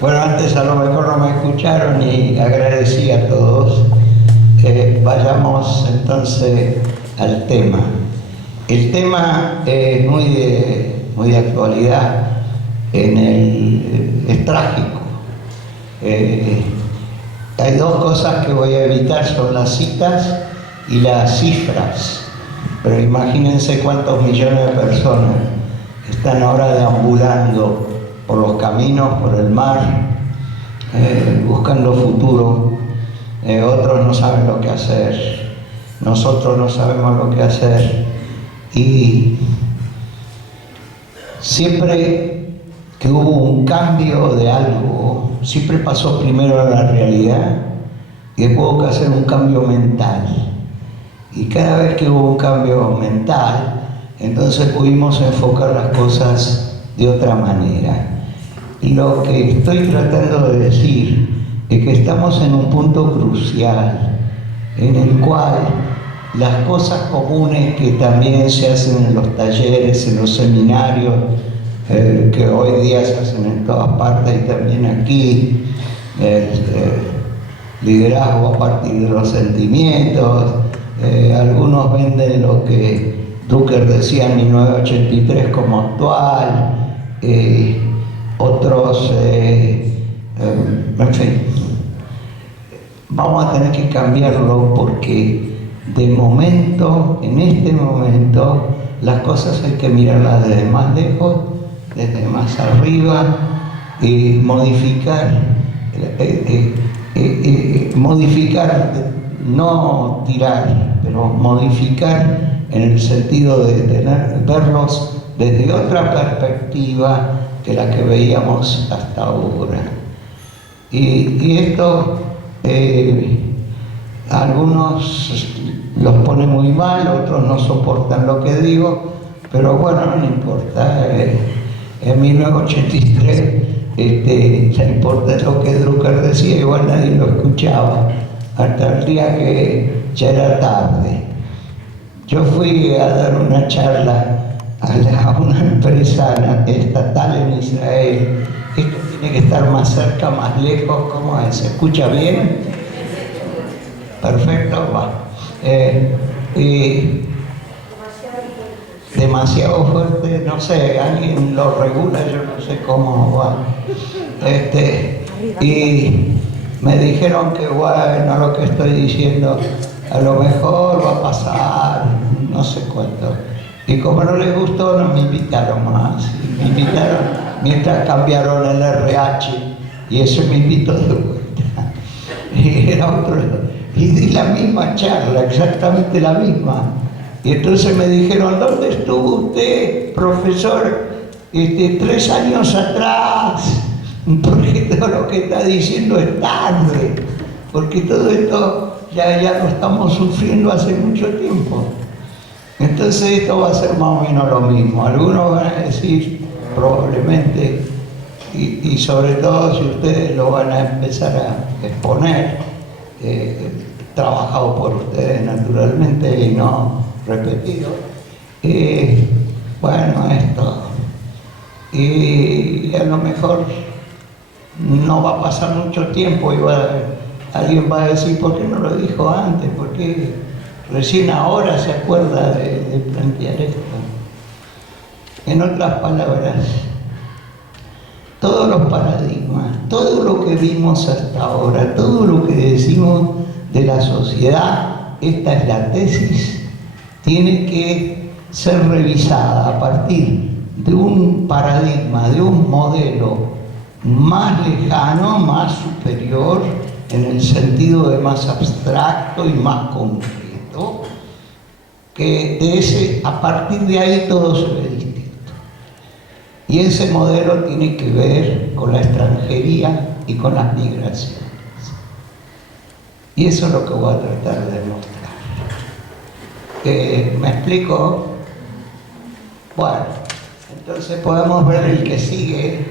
Bueno, antes a lo mejor no me escucharon y agradecí a todos. Vayamos entonces al tema. El tema es muy de actualidad, es trágico. Hay dos cosas que voy a evitar, son las citas y las cifras. Pero imagínense cuántos millones de personas están ahora deambulando por los caminos, por el mar, buscando futuro. Otros no saben lo que hacer, nosotros no sabemos lo que hacer. Y siempre que hubo un cambio de algo, siempre pasó primero a la realidad y después hubo que hacer un cambio mental. Y cada vez que hubo un cambio mental, entonces pudimos enfocar las cosas de otra manera. Y lo que estoy tratando de decir es que estamos en un punto crucial en el cual las cosas comunes que también se hacen en los talleres, en los seminarios, que hoy día se hacen en todas partes y también aquí, liderazgo a partir de los sentimientos, algunos venden lo que Drucker decía en 1983 como actual, otros, en fin, vamos a tener que cambiarlo porque de momento, en este momento, las cosas hay que mirarlas desde más lejos, desde más arriba, modificar, no tirar, pero modificar en el sentido de verlos desde otra perspectiva que la que veíamos hasta ahora. Y esto algunos los pone muy mal, otros no soportan lo que digo, pero bueno, no importa. En 1983 ya importa lo que Drucker decía, igual nadie lo escuchaba, hasta el día que ya era tarde. Yo fui a dar una charla a una empresa estatal en Israel. Esto tiene que estar más cerca, más lejos. ¿Cómo es? ¿Se escucha bien? Perfecto, va. Y demasiado fuerte, no sé, alguien lo regula, yo no sé cómo va. Y me dijeron que bueno, lo que estoy diciendo a lo mejor va a pasar, no sé cuánto. Y como no les gustó, no me invitaron más. Me invitaron mientras cambiaron el RH y eso me invitó de vuelta. Y era otro. Y di la misma charla, exactamente la misma. Y entonces me dijeron, ¿dónde estuvo usted, profesor, 3 años atrás? Porque todo lo que está diciendo es tarde. Porque todo esto ya lo estamos sufriendo hace mucho tiempo. Entonces esto va a ser más o menos lo mismo. Algunos van a decir, probablemente, y sobre todo si ustedes lo van a empezar a exponer, trabajado por ustedes naturalmente y no repetido, bueno, esto. Y a lo mejor no va a pasar mucho tiempo y alguien va a decir, ¿por qué no lo dijo antes? ¿Por qué recién ahora se acuerda de plantear esto? En otras palabras, todos los paradigmas, todo lo que vimos hasta ahora, todo lo que decimos de la sociedad, esta es la tesis, tiene que ser revisada a partir de un paradigma, de un modelo más lejano, más superior, en el sentido de más abstracto y más concreto, que a partir de ahí todo se ve distinto. Y ese modelo tiene que ver con la extranjería y con las migraciones. Y eso es lo que voy a tratar de demostrar. ¿Me explico? Bueno, entonces podemos ver el que sigue.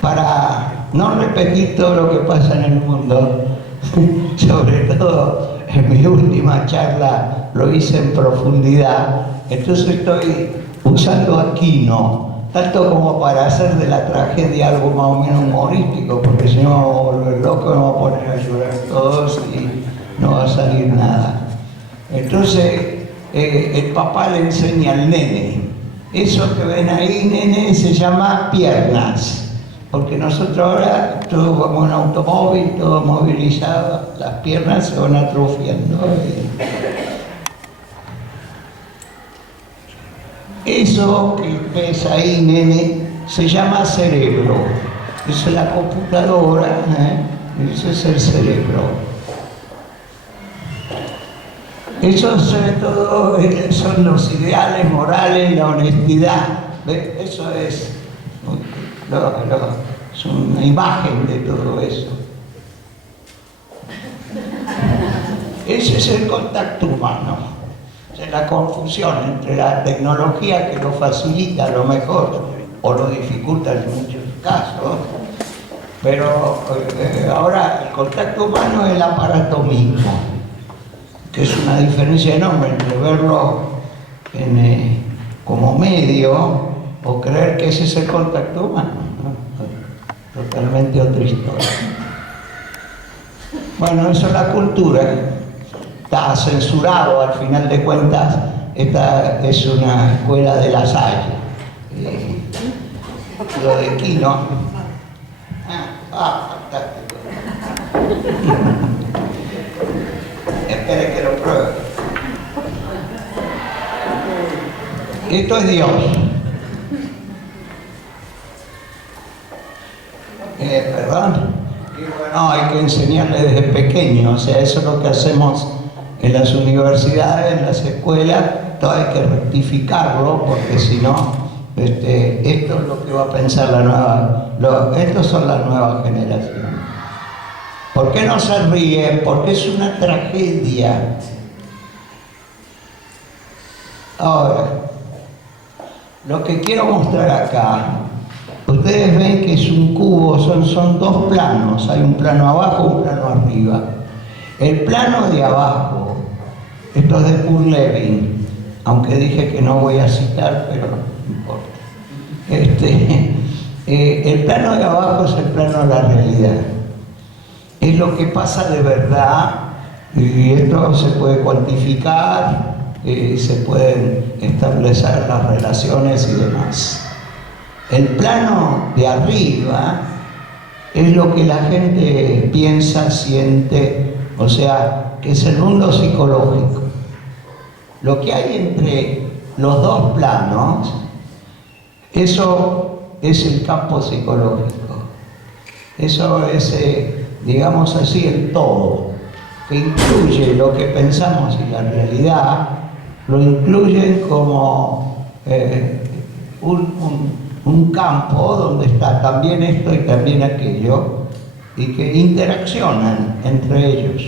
Para no repetir todo lo que pasa en el mundo, sobre todo en mi última charla lo hice en profundidad, entonces estoy usando Aquino tanto como para hacer de la tragedia algo más o menos humorístico, porque si no vamos a volver locos, nos vamos a poner a llorar todos y no va a salir nada. Entonces, el papá le enseña al nene, eso que ven ahí, nene, se llama piernas, porque nosotros ahora todos vamos en automóvil, todos movilizados, las piernas se van atrofiando. Eso que ves ahí, nene, se llama cerebro. Eso es la computadora, eso es el cerebro. Eso sobre todo son los ideales morales, la honestidad. ¿Ves? Eso es una imagen de todo eso. Ese es el contacto humano. O sea, la confusión entre la tecnología que lo facilita a lo mejor o lo dificulta en muchos casos, pero ahora el contacto humano es el aparato mismo, que es una diferencia enorme entre verlo como medio o creer que ese es el contacto humano, ¿no? Totalmente otra historia. Bueno, eso es la cultura. Está censurado, al final de cuentas. Esta es una escuela de La Salle. Lo de Quino. Fantástico. Espere que lo pruebe. Esto es Dios. Perdón. Y bueno, hay que enseñarle desde pequeño, o sea, eso es lo que hacemos en las universidades, en las escuelas. Todo hay que rectificarlo, porque si no, esto es lo que va a pensar estos son las nuevas generaciones. ¿Por qué no se ríen? Porque es una tragedia. Ahora, lo que quiero mostrar acá, ustedes ven que es un cubo, son dos planos, hay un plano abajo, un plano arriba. El plano de abajo, esto es de Kurt Lewin, aunque dije que no voy a citar, pero no importa. El plano de abajo es el plano de la realidad. Es lo que pasa de verdad, y esto se puede cuantificar, se pueden establecer las relaciones y demás. El plano de arriba es lo que la gente piensa, siente, o sea, que es el mundo psicológico. Lo que hay entre los dos planos, eso es el campo psicológico. Eso es, digamos así, el todo, que incluye lo que pensamos y la realidad, lo incluyen como un campo donde está también esto y también aquello, y que interaccionan entre ellos.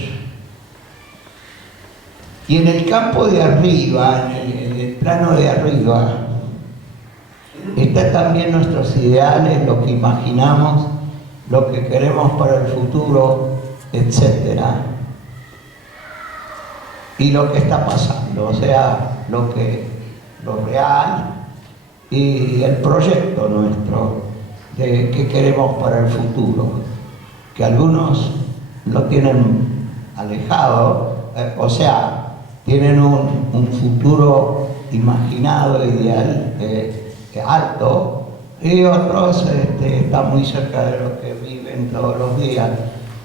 Y en el campo de arriba, en el plano de arriba, están también nuestros ideales, lo que imaginamos, lo que queremos para el futuro, etc. Y lo que está pasando, o sea, lo real y el proyecto nuestro de qué queremos para el futuro, que algunos lo tienen alejado, o sea, tienen un futuro imaginado, ideal, alto, y otros están muy cerca de lo que viven todos los días.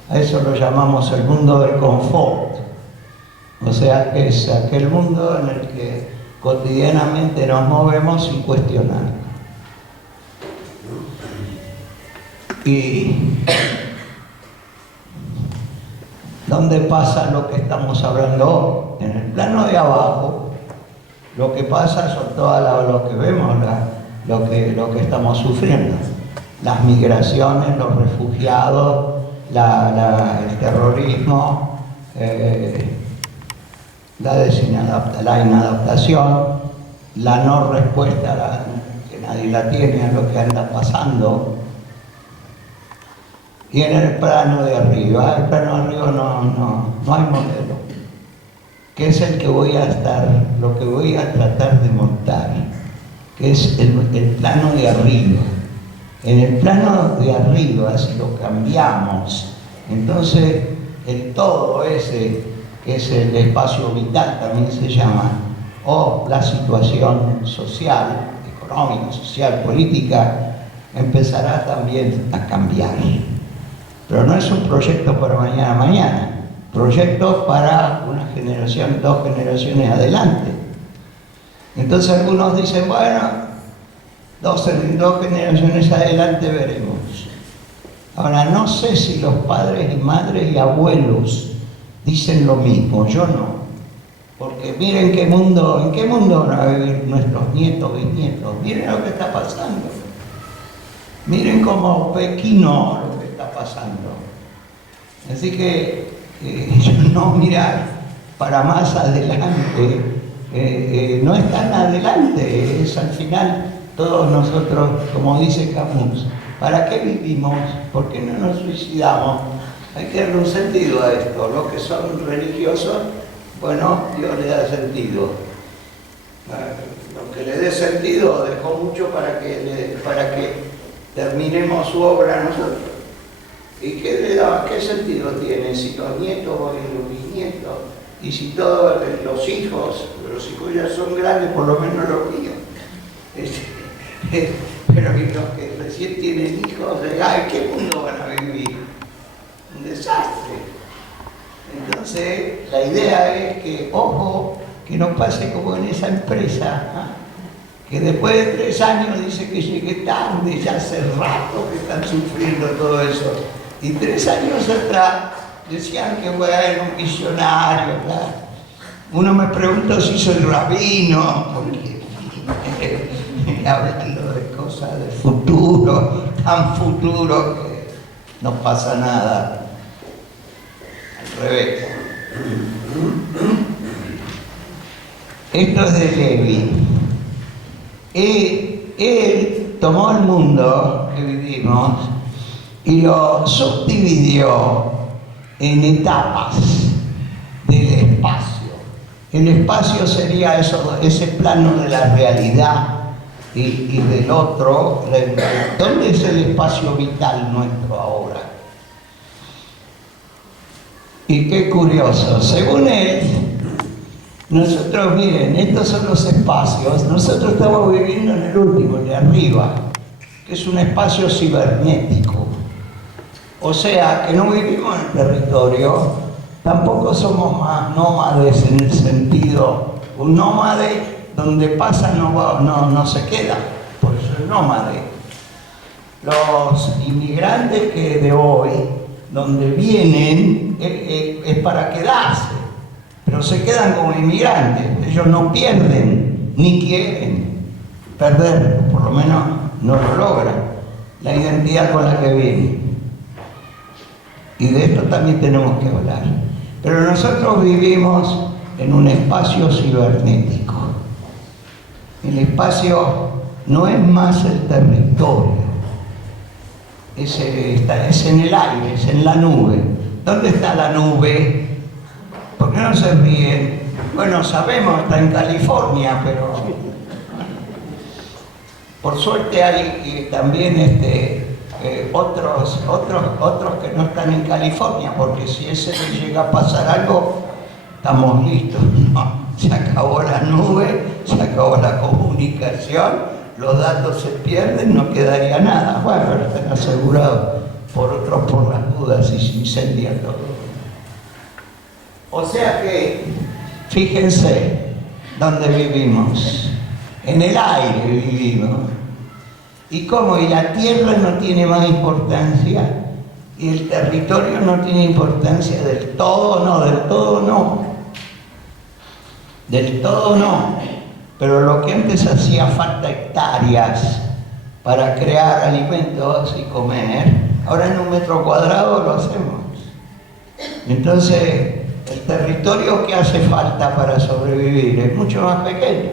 A eso lo llamamos el mundo del confort, o sea, que es aquel mundo en el que cotidianamente nos movemos sin cuestionar. Y ¿dónde pasa lo que estamos hablando hoy? En el plano de abajo, lo que pasa son todas lo que vemos, lo que estamos sufriendo. Las migraciones, los refugiados, el terrorismo, la inadaptación, la no respuesta que nadie la tiene a lo que anda pasando. Y en el plano de arriba, no hay modelo, que es el que lo que voy a tratar de montar. que es el plano de arriba. En el plano de arriba, si lo cambiamos, entonces el todo ese, que es el espacio vital también se llama, o la situación social, económica, social, política, empezará también a cambiar. Pero no es un proyecto para mañana, proyecto para una generación, 2 generaciones adelante. Entonces algunos dicen, bueno, 2 generaciones adelante veremos. Ahora, no sé si los padres y madres y abuelos dicen lo mismo, yo no. Porque miren en qué mundo van a vivir nuestros nietos y bisnietos. Miren lo que está pasando. Miren cómo Pekino lo que está pasando. Así que no mirar para más adelante, no es tan adelante, es al final todos nosotros, como dice Camus, ¿para qué vivimos? ¿Por qué no nos suicidamos? Hay que darle un sentido a esto. Los que son religiosos, bueno, Dios le da sentido. Lo que le dé sentido dejó mucho para que terminemos su obra nosotros. ¿Y qué sentido tiene si los nietos o los bisnietos? Y si todos los hijos ya son grandes, por lo menos los míos. Pero y los que recién tienen hijos, ¿en qué mundo van a vivir? Un desastre. Entonces, la idea es que, ojo, que no pase como en esa empresa, que después de 3 años dice que llegué tarde, ya hace rato que están sufriendo todo eso. Y 3 años atrás decían que bueno, un visionario, ¿verdad? Uno me pregunta si soy rabino, porque hablando de cosas del futuro, tan futuro que no pasa nada. Al revés. Esto es de Levi. Él tomó el mundo que vivimos y lo subdividió en etapas del espacio. El espacio sería ese plano de la realidad y del otro. ¿Dónde es el espacio vital nuestro ahora? Y qué curioso, según él, nosotros, miren, estos son los espacios, nosotros estamos viviendo en el último, el de arriba, que es un espacio cibernético. O sea, que no vivimos en el territorio, tampoco somos más nómades en el sentido, un nómade donde pasa no se queda, por eso es nómade. Los inmigrantes que de hoy, donde vienen, es para quedarse, pero se quedan como inmigrantes, ellos no pierden, ni quieren perder, por lo menos no lo logran, la identidad con la que vienen. Y de esto también tenemos que hablar. Pero nosotros vivimos en un espacio cibernético. El espacio no es más el territorio, es en el aire, es en la nube. ¿Dónde está la nube? ¿Por qué no se ríen? Bueno, sabemos, está en California, pero por suerte hay también otros que no están en California, porque si ese le llega a pasar algo, estamos listos. No, se acabó la nube, se acabó la comunicación, los datos se pierden, no quedaría nada. Bueno, pero están asegurados por las dudas y se incendia todo. O sea que, fíjense dónde vivimos, en el aire vivimos. ¿Y cómo? Y la tierra no tiene más importancia, y el territorio no tiene importancia del todo, no, del todo no. Del todo no. Pero lo que antes hacía falta hectáreas para crear alimentos y comer, ahora en 1 metro cuadrado lo hacemos. Entonces, el territorio que hace falta para sobrevivir es mucho más pequeño.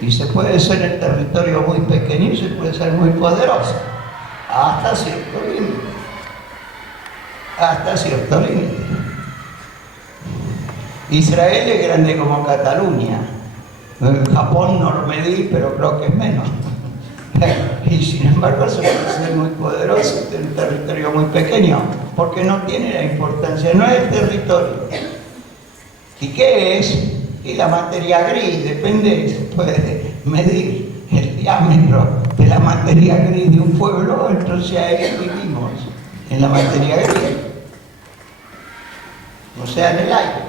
Y se puede ser el territorio muy pequeño y se puede ser muy poderoso. Hasta cierto límite. Hasta cierto límite. Israel es grande como Cataluña. En Japón no lo medí, pero creo que es menos. Y sin embargo es un país muy poderoso, tiene un territorio muy pequeño, porque no tiene la importancia, no es el territorio. ¿Y qué es? Y la materia gris, depende, se puede medir el diámetro de la materia gris de un pueblo, entonces ahí vivimos, en la materia gris, o sea, en el aire,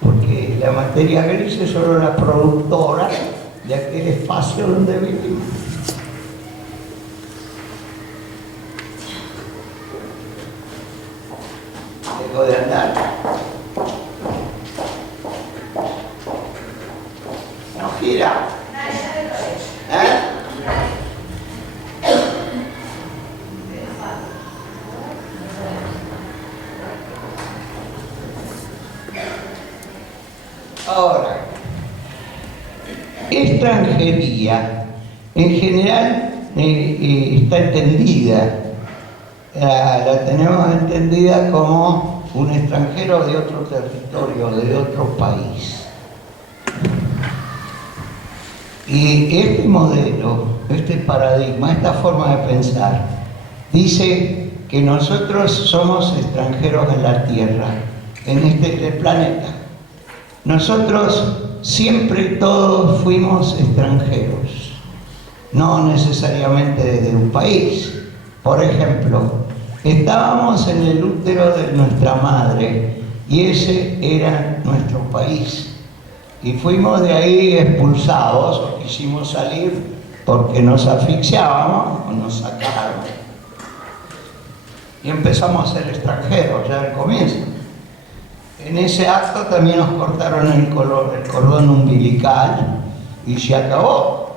porque la materia gris es solo la productora de aquel espacio donde vivimos. Dejo de andar. No gira. Ahora, extranjería, en general está entendida, la tenemos entendida como un extranjero de otro territorio, de otro país. Y este modelo, este paradigma, esta forma de pensar, dice que nosotros somos extranjeros en la Tierra, en este planeta. Nosotros siempre todos fuimos extranjeros, no necesariamente de un país. Por ejemplo, estábamos en el útero de nuestra madre y ese era nuestro país. Y fuimos de ahí expulsados o quisimos salir porque nos asfixiábamos o nos sacaron. Y empezamos a ser extranjeros ya al comienzo. En ese acto también nos cortaron el cordón umbilical y se acabó.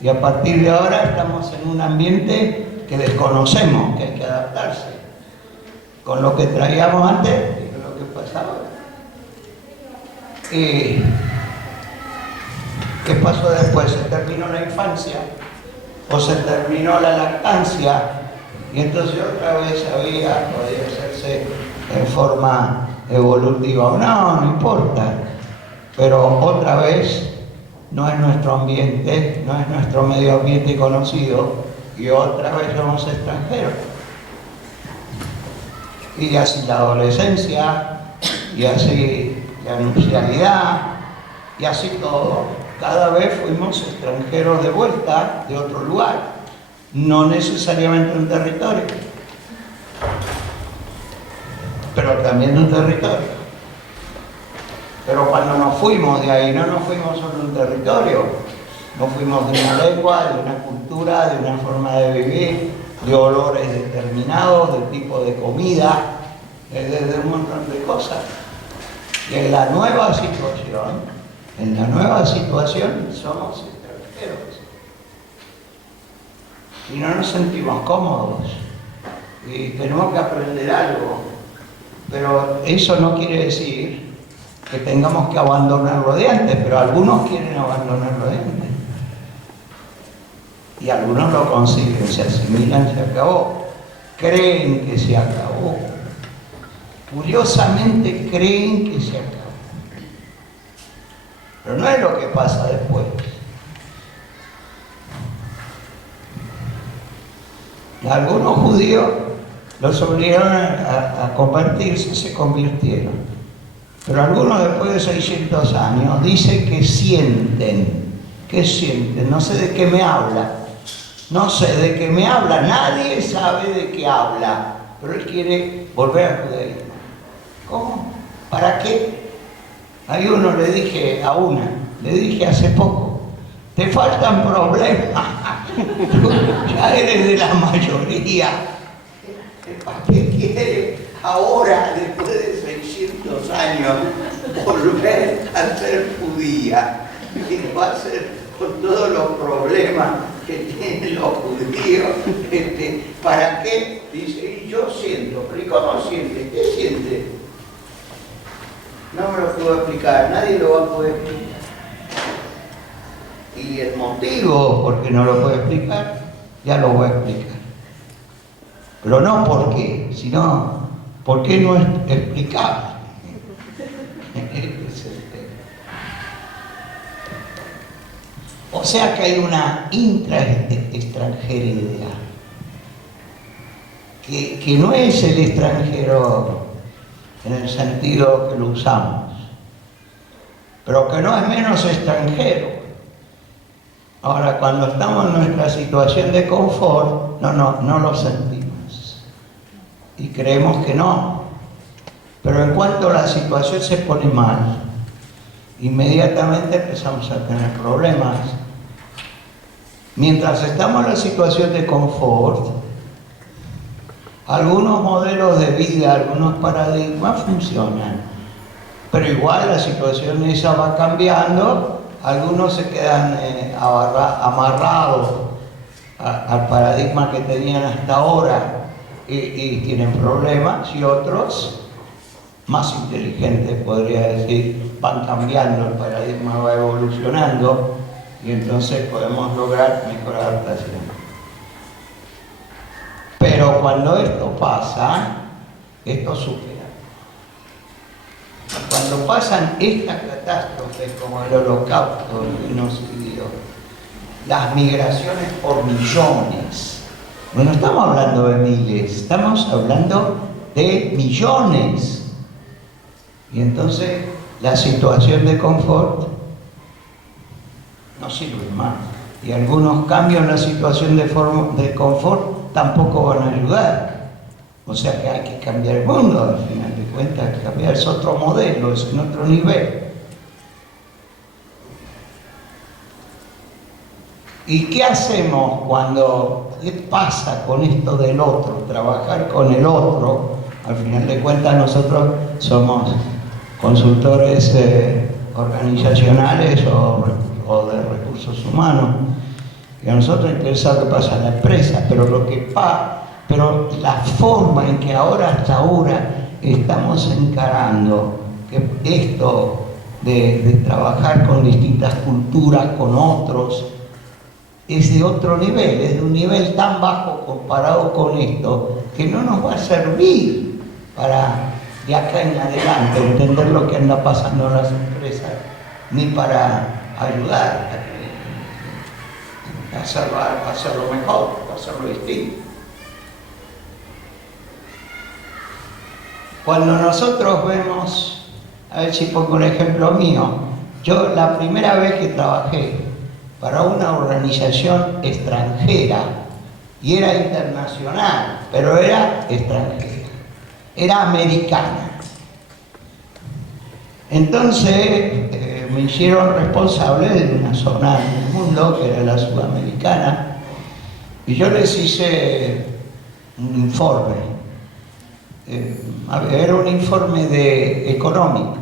Y a partir de ahora estamos en un ambiente que desconocemos, que hay que adaptarse. Con lo que traíamos antes y con lo que pasa ahora. ¿Qué pasó después? ¿Se terminó la infancia? ¿O se terminó la lactancia? Y entonces otra vez podía hacerse en forma evolutiva. No importa. Pero otra vez no es nuestro ambiente, no es nuestro medio ambiente conocido y otra vez somos extranjeros. Y así la adolescencia, y así la nupcialidad, y así todo. Cada vez fuimos extranjeros de vuelta de otro lugar, no necesariamente un territorio, pero también un territorio. Pero cuando nos fuimos de ahí, no nos fuimos solo de un territorio, nos fuimos de una lengua, de una cultura, de una forma de vivir, de olores determinados, de tipo de comida, de un montón de cosas. Y en la nueva situación, somos extranjeros. Y no nos sentimos cómodos. Y tenemos que aprender algo. Pero eso no quiere decir que tengamos que abandonarlo de antes, pero algunos quieren abandonarlo de antes. Y algunos lo consiguen, se asimilan, se acabó. Creen que se acabó. Curiosamente creen que se acabó. Pero no es lo que pasa después. Algunos judíos los obligaron a convertirse, se convirtieron. Pero algunos después de 600 años dicen que sienten. ¿Qué sienten? No sé de qué me habla. No sé de qué me habla. Nadie sabe de qué habla. Pero él quiere volver al judaísmo. ¿Cómo? ¿Para qué? Hay uno, le dije hace poco, te faltan problemas, tú ya eres de la mayoría, ¿para qué quieres ahora, después de 600 años, volver a ser judía? ¿Qué va a hacer con todos los problemas que tienen los judíos? ¿Para qué? Dice, y yo siento, pero ¿y cómo siente? ¿Qué siente? No me lo puedo explicar, nadie lo va a poder explicar. Y el motivo por qué no lo puedo explicar, ya lo voy a explicar. Pero no por qué, sino por qué no es explicable. O sea que hay una intra-extranjeridad, que no es el extranjero en el sentido que lo usamos, pero que no es menos extranjero. Ahora, cuando estamos en nuestra situación de confort, no lo sentimos y creemos que no. Pero en cuanto la situación se pone mal, inmediatamente empezamos a tener problemas. Mientras estamos en la situación de confort, algunos modelos de vida, algunos paradigmas funcionan, pero igual la situación esa va cambiando, algunos se quedan amarrados al paradigma que tenían hasta ahora y tienen problemas, y otros, más inteligentes podría decir, van cambiando, el paradigma va evolucionando y entonces podemos lograr mejor adaptación. Pero cuando esto pasa, esto supera. Cuando pasan estas catástrofes como el Holocausto, el genocidio, las migraciones por millones, no estamos hablando de miles, estamos hablando de millones. Y entonces la situación de confort no sirve más. Y algunos cambios en la situación de confort tampoco van a ayudar. O sea que hay que cambiar el mundo, al final de cuentas, hay que cambiar, es otro modelo, es en otro nivel. ¿Y qué hacemos qué pasa con esto del otro? Trabajar con el otro, al final de cuentas nosotros somos consultores organizacionales o de recursos humanos, y a nosotros nos interesa lo que pasa en la empresa, pero la forma en que hasta ahora estamos encarando que esto de trabajar con distintas culturas, con otros, es de otro nivel, es de un nivel tan bajo comparado con esto, que no nos va a servir para de acá en adelante entender lo que anda pasando en las empresas, ni para ayudar a hacerlo mejor, a hacerlo distinto. Cuando nosotros vemos, a ver si pongo un ejemplo mío, yo la primera vez que trabajé para una organización extranjera, y era internacional, pero era extranjera, era americana. Entonces me hicieron responsable de una zona del mundo que era la sudamericana, y yo les hice un informe. Era un informe económico,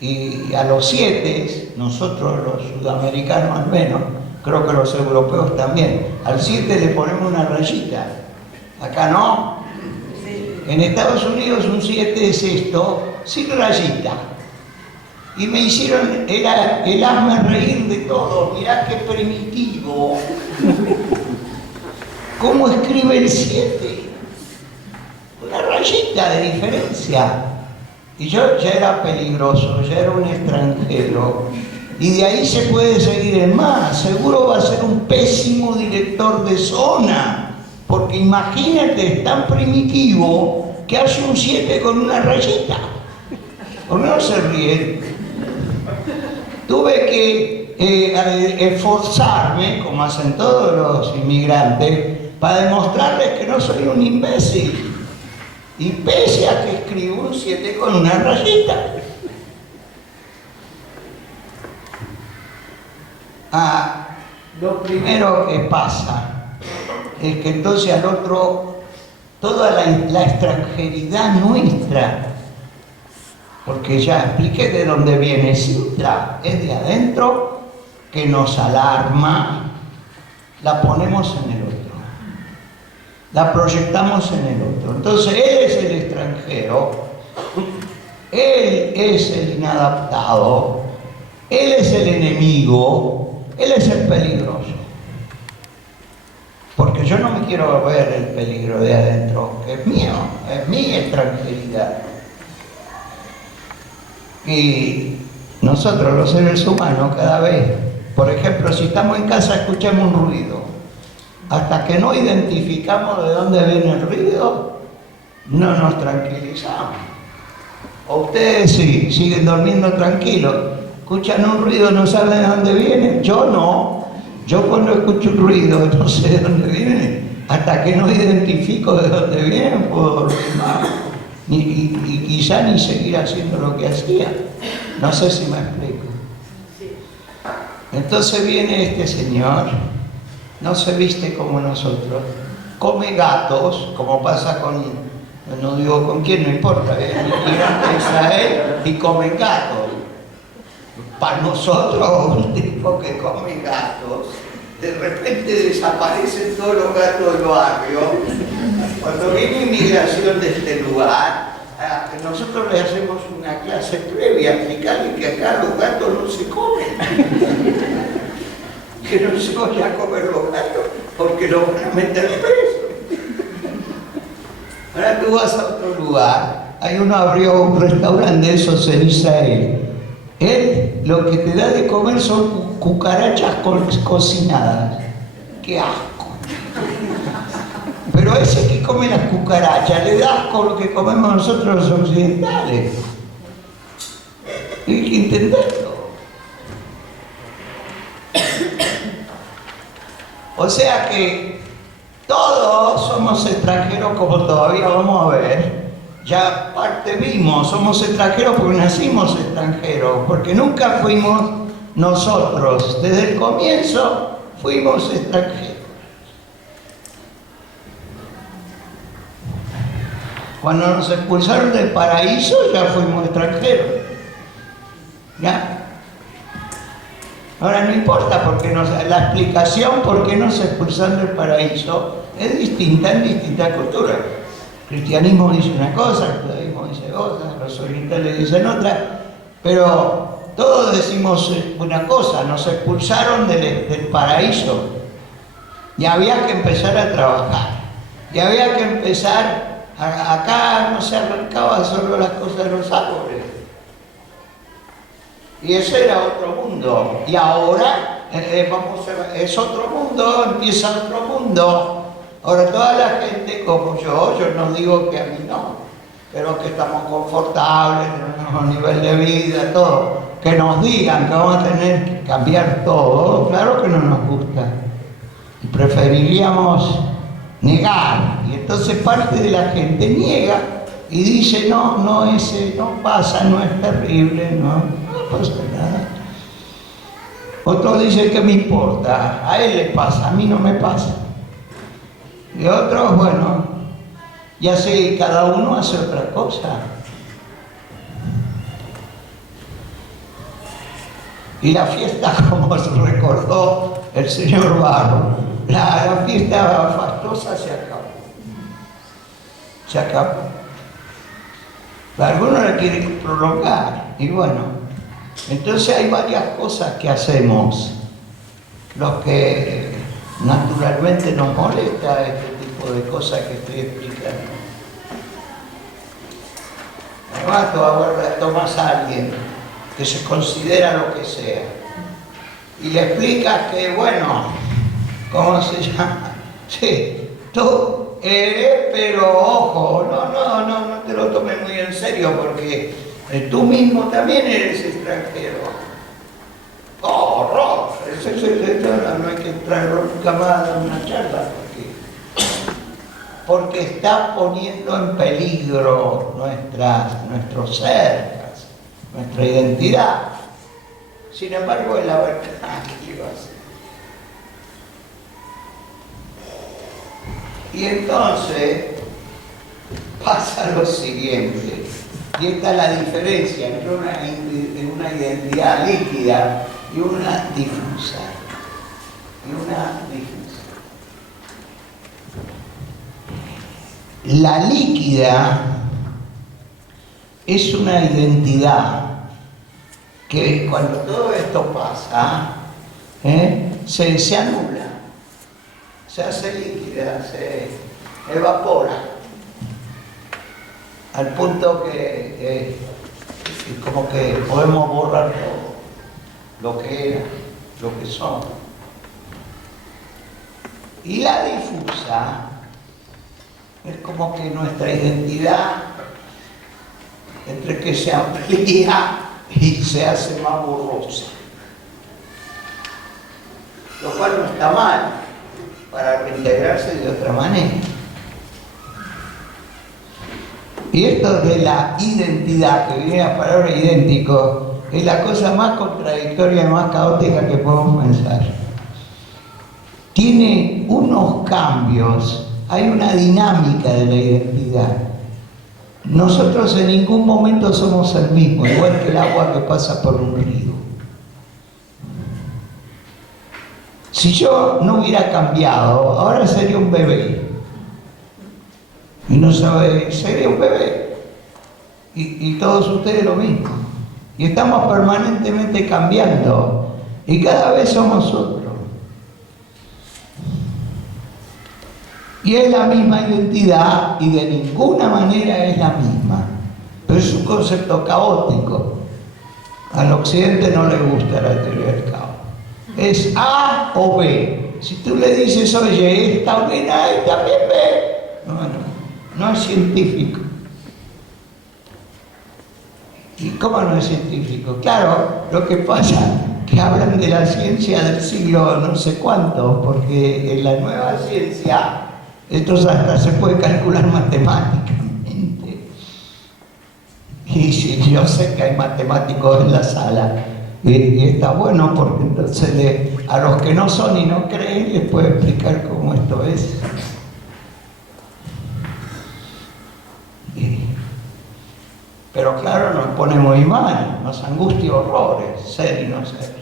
y a los 7, nosotros los sudamericanos al menos, creo que los europeos también, al 7 le ponemos una rayita. Acá no. En Estados Unidos un 7 es esto, sin rayita. Y me hicieron el hazme reír de todo. Mirá qué primitivo. ¿Cómo escribe el 7? Una rayita de diferencia. Y yo ya era peligroso, ya era un extranjero. Y de ahí se puede seguir en más. Seguro va a ser un pésimo director de zona. Porque imagínate, es tan primitivo que hace un 7 con una rayita. ¿Por qué no se ríe? Tuve que esforzarme, como hacen todos los inmigrantes, para demostrarles que no soy un imbécil. Y pese a que escribo un 7 con una rayita. Lo primero que pasa es que entonces al otro, toda la extranjeridad nuestra, porque ya expliqué de dónde viene Sintra, es de adentro, que nos alarma, la ponemos en el otro, la proyectamos en el otro. Entonces él es el extranjero, él es el inadaptado, él es el enemigo, él es el peligroso. Porque yo no me quiero ver el peligro de adentro, que es mío, es mi extranjeridad. Y nosotros los seres humanos cada vez Por ejemplo, si estamos en casa, escuchamos un ruido. Hasta que no identificamos de dónde viene el ruido, no nos tranquilizamos. O ustedes sí, siguen durmiendo tranquilos. Escuchan un ruido, no saben de dónde viene. Yo no. Yo cuando escucho un ruido, no sé de dónde viene. Hasta que no identifico de dónde viene, puedo dormir más. Y quizá ni seguir haciendo lo que hacía. No sé si me explico. Entonces viene este señor, no se viste como nosotros, come gatos, como pasa con, no digo con quién, no importa, inmigrante de Israel y comen gatos. Para nosotros, un tipo que come gatos, de repente desaparecen todos los gatos del barrio. Cuando viene inmigración de este lugar, nosotros le hacemos una clase previa, explicarle que acá los gatos no se comen. Que no se vayan a comer los gatos porque los van a meter preso. Ahora tú vas a otro lugar, uno abrió un restaurante de esos en Israel. Él lo que te da de comer son cucarachas cocinadas. ¡Qué asco! Pero a ese que come las cucarachas le da asco lo que comemos nosotros los occidentales. Hay que entenderlo. O sea que todos somos extranjeros, como todavía vamos a ver. Ya parte vimos, somos extranjeros porque nacimos extranjeros, porque nunca fuimos nosotros. Desde el comienzo fuimos extranjeros. Cuando nos expulsaron del paraíso ya fuimos extranjeros. ¿Ya? Ahora no importa porque la explicación por qué nos expulsaron del paraíso es distinta en distintas culturas. El cristianismo dice una cosa, el judaísmo dice otra, los orientales dicen otra, pero todos decimos una cosa, nos expulsaron del paraíso y había que empezar a trabajar. Y había que empezar, acá no se arrancaban solo las cosas de los árboles. Y ese era otro mundo. Y ahora es otro mundo, empieza otro mundo. Ahora toda la gente como yo no digo que a mí no, pero que estamos confortables, tenemos un nivel de vida, todo. Que nos digan que vamos a tener que cambiar todo, claro que no nos gusta. Y preferiríamos negar. Y entonces parte de la gente niega y dice, no, ese no pasa, no es terrible, no pasa nada. Otros dicen que me importa, a él le pasa, a mí no me pasa. Y otros, bueno, ya sé, cada uno hace otra cosa. Y la fiesta, como se recordó el señor Barro, la fiesta fastuosa se acabó. Se acabó. Algunos la quieren prolongar, y bueno. Entonces hay varias cosas que hacemos, los que naturalmente nos molesta este tipo de cosas que estoy explicando. Además, tomas a alguien que se considera lo que sea y le explicas que, bueno, ¿cómo se llama? Sí, tú eres, pero ojo, no te lo tomes muy en serio porque tú mismo también eres extranjero. ¡Oh, horror! No hay que traerlo nunca más a una charla porque está poniendo en peligro nuestro ser, nuestra identidad. Sin embargo, es la verdad que iba a ser. Y entonces pasa lo siguiente. Y esta es la diferencia entre una identidad líquida y una difusa. La líquida es una identidad que cuando todo esto pasa, se anula, se hace líquida, se evapora. Al punto que como que podemos borrar todo lo que era. lo que somos. Y la difusa es como que nuestra identidad, entre que se amplía y se hace más borrosa. Lo cual no está mal, para reintegrarse de otra manera. Y esto de la identidad, que viene la palabra idéntico, es la cosa más contradictoria y más caótica que podemos pensar. Tiene unos cambios, hay una dinámica de la identidad. Nosotros en ningún momento somos el mismo, igual que el agua que pasa por un río. Si yo no hubiera cambiado, ahora sería un bebé. Y no sabe, sería un bebé. Y todos ustedes lo mismo. Y estamos permanentemente cambiando. Y cada vez somos otros. Y es la misma identidad y de ninguna manera es la misma. Pero es un concepto caótico. Al occidente no le gusta la teoría del caos. Es A o B. Si tú le dices, oye, está bien A y también B, no es científico. ¿Y cómo no es científico? Claro, lo que pasa es que hablan de la ciencia del siglo no sé cuánto, porque en la nueva ciencia esto hasta se puede calcular matemáticamente. Y si yo sé que hay matemáticos en la sala, y está bueno porque entonces a los que no son y no creen les puedo explicar cómo esto es. Pero claro, nos pone muy mal, nos angustia horrores, ser y no ser.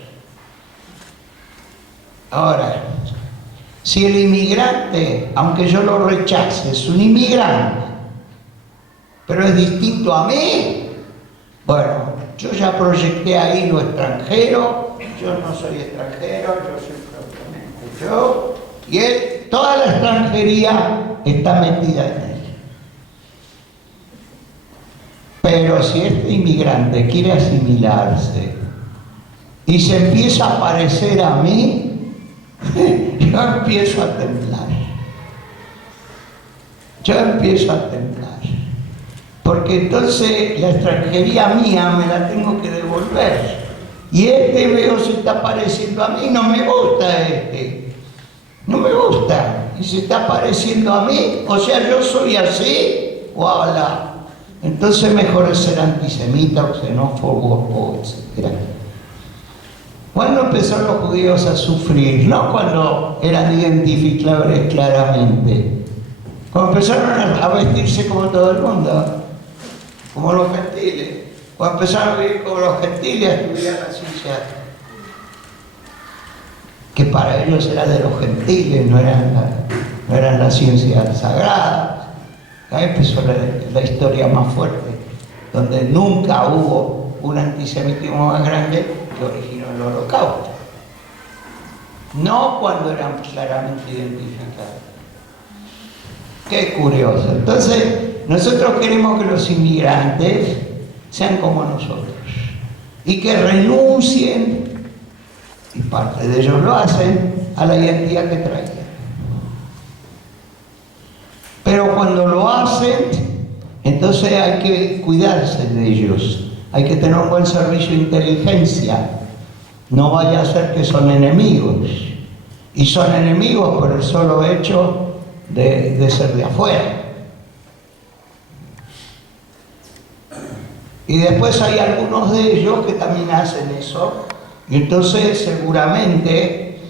Ahora, si el inmigrante, aunque yo lo rechace, es un inmigrante, pero es distinto a mí, bueno, yo ya proyecté ahí lo extranjero, yo no soy extranjero, yo soy propiamente yo, y él, toda la extranjería está metida en él. Pero si este inmigrante quiere asimilarse y se empieza a parecer a mí, yo empiezo a temblar. Porque entonces la extranjería mía me la tengo que devolver. Y este veo se está pareciendo a mí, no me gusta este. No me gusta. Y se está pareciendo a mí, o sea, yo soy así, o habla. Entonces mejor es ser antisemita o xenófobo o etc. ¿Cuándo empezaron los judíos a sufrir? No cuando eran identificables claramente. Cuando empezaron a vestirse como todo el mundo, como los gentiles. Cuando empezaron a vivir como los gentiles, a estudiar la ciencia, que para ellos era de los gentiles, no eran la ciencia sagrada. Ahí empezó la historia más fuerte, donde nunca hubo un antisemitismo más grande que originó el Holocausto. No cuando eran claramente identificados. Qué curioso. Entonces, nosotros queremos que los inmigrantes sean como nosotros y que renuncien, y parte de ellos lo hacen, a la identidad que traían. Pero cuando lo hacen, entonces hay que cuidarse de ellos. Hay que tener un buen servicio de inteligencia. No vaya a ser que son enemigos. Y son enemigos por el solo hecho de ser de afuera. Y después hay algunos de ellos que también hacen eso. Y entonces seguramente,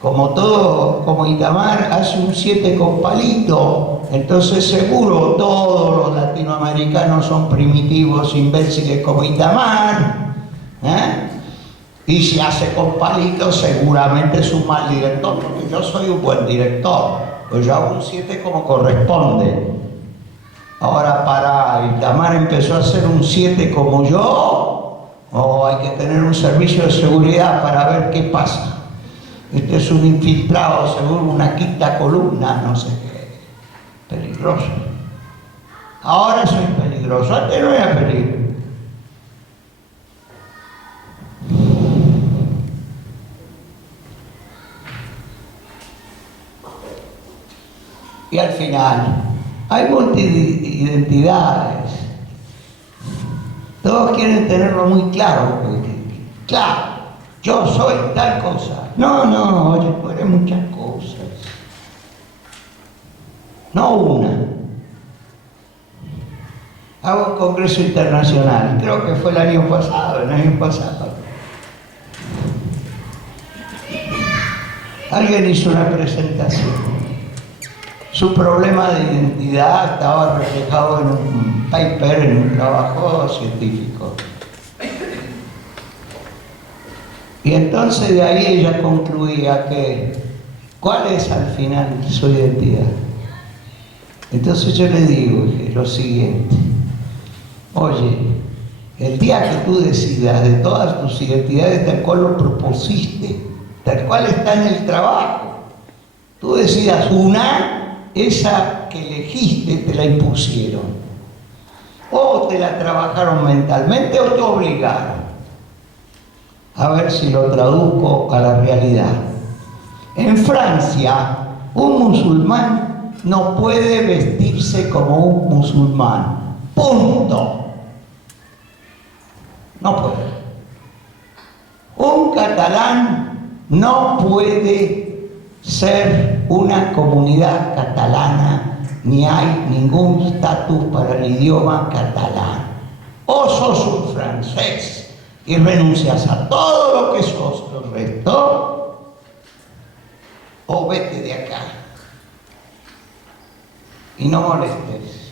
como Itamar hace un 7 con palito, entonces seguro todos los latinoamericanos son primitivos, imbéciles como Itamar, y si hace con palito seguramente es un mal director, porque yo soy un buen director, pues yo hago un 7 como corresponde. Ahora para Itamar empezó a hacer un 7 como yo, o hay que tener un servicio de seguridad para ver qué pasa. Este es un infiltrado, seguro una quinta columna, no sé qué. Peligroso. Ahora soy peligroso, antes no era peligro. Y al final, hay multiidentidades. Todos quieren tenerlo muy claro. Claro, yo soy tal cosa. No, oye, tú eres muchas cosas. No una. Hago un congreso internacional, creo que fue el año pasado. Alguien hizo una presentación. Su problema de identidad estaba reflejado en un paper, en un trabajo científico. Y entonces de ahí ella concluía que, ¿cuál es al final su identidad? Entonces yo le digo lo siguiente: oye, el día que tú decidas de todas tus identidades tal cual lo propusiste, tal cual está en el trabajo, tú decidas una, esa que elegiste te la impusieron, o te la trabajaron mentalmente o te obligaron. A ver si lo traduzco a la realidad. En Francia, un musulmán no puede vestirse como un musulmán. Punto. No puede. Un catalán no puede ser una comunidad catalana, ni hay ningún estatus para el idioma catalán. O sos un francés y renuncias a todo lo que sos el resto, o vete de acá y no molestes.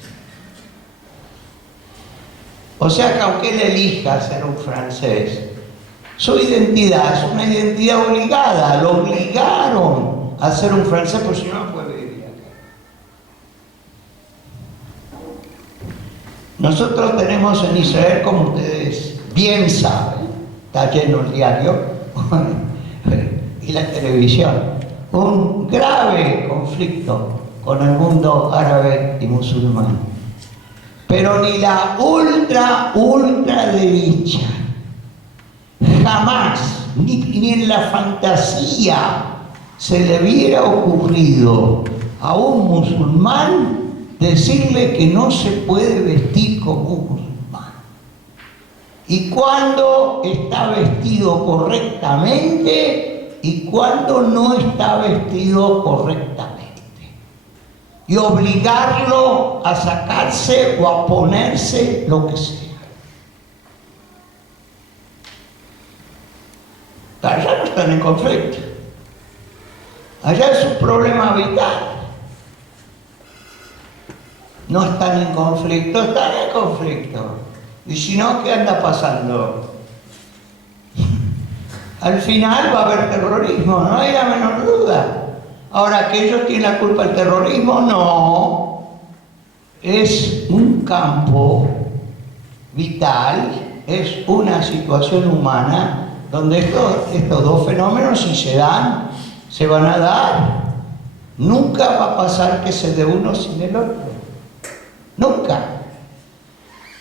O sea que aunque él elija ser un francés, su identidad es una identidad obligada, lo obligaron a ser un francés, porque si no, no puede vivir acá. Nosotros tenemos en Israel, como ustedes bien saben, está lleno el diario y la televisión, un grave conflicto con el mundo árabe y musulmán. Pero ni la ultraderecha jamás, ni en la fantasía se le hubiera ocurrido a un musulmán decirle que no se puede vestir como un musulmán. Y cuándo está vestido correctamente y cuándo no está vestido correctamente. Y obligarlo a sacarse o a ponerse lo que sea. Allá no están en conflicto. Allá es un problema vital. No están en conflicto, están en conflicto. Y si no, ¿qué anda pasando? Al final va a haber terrorismo, no hay la menor duda. Ahora, ¿que ellos tienen la culpa del terrorismo? No. Es un campo vital, es una situación humana donde estos dos fenómenos, si se dan, se van a dar. Nunca va a pasar que se dé uno sin el otro. Nunca.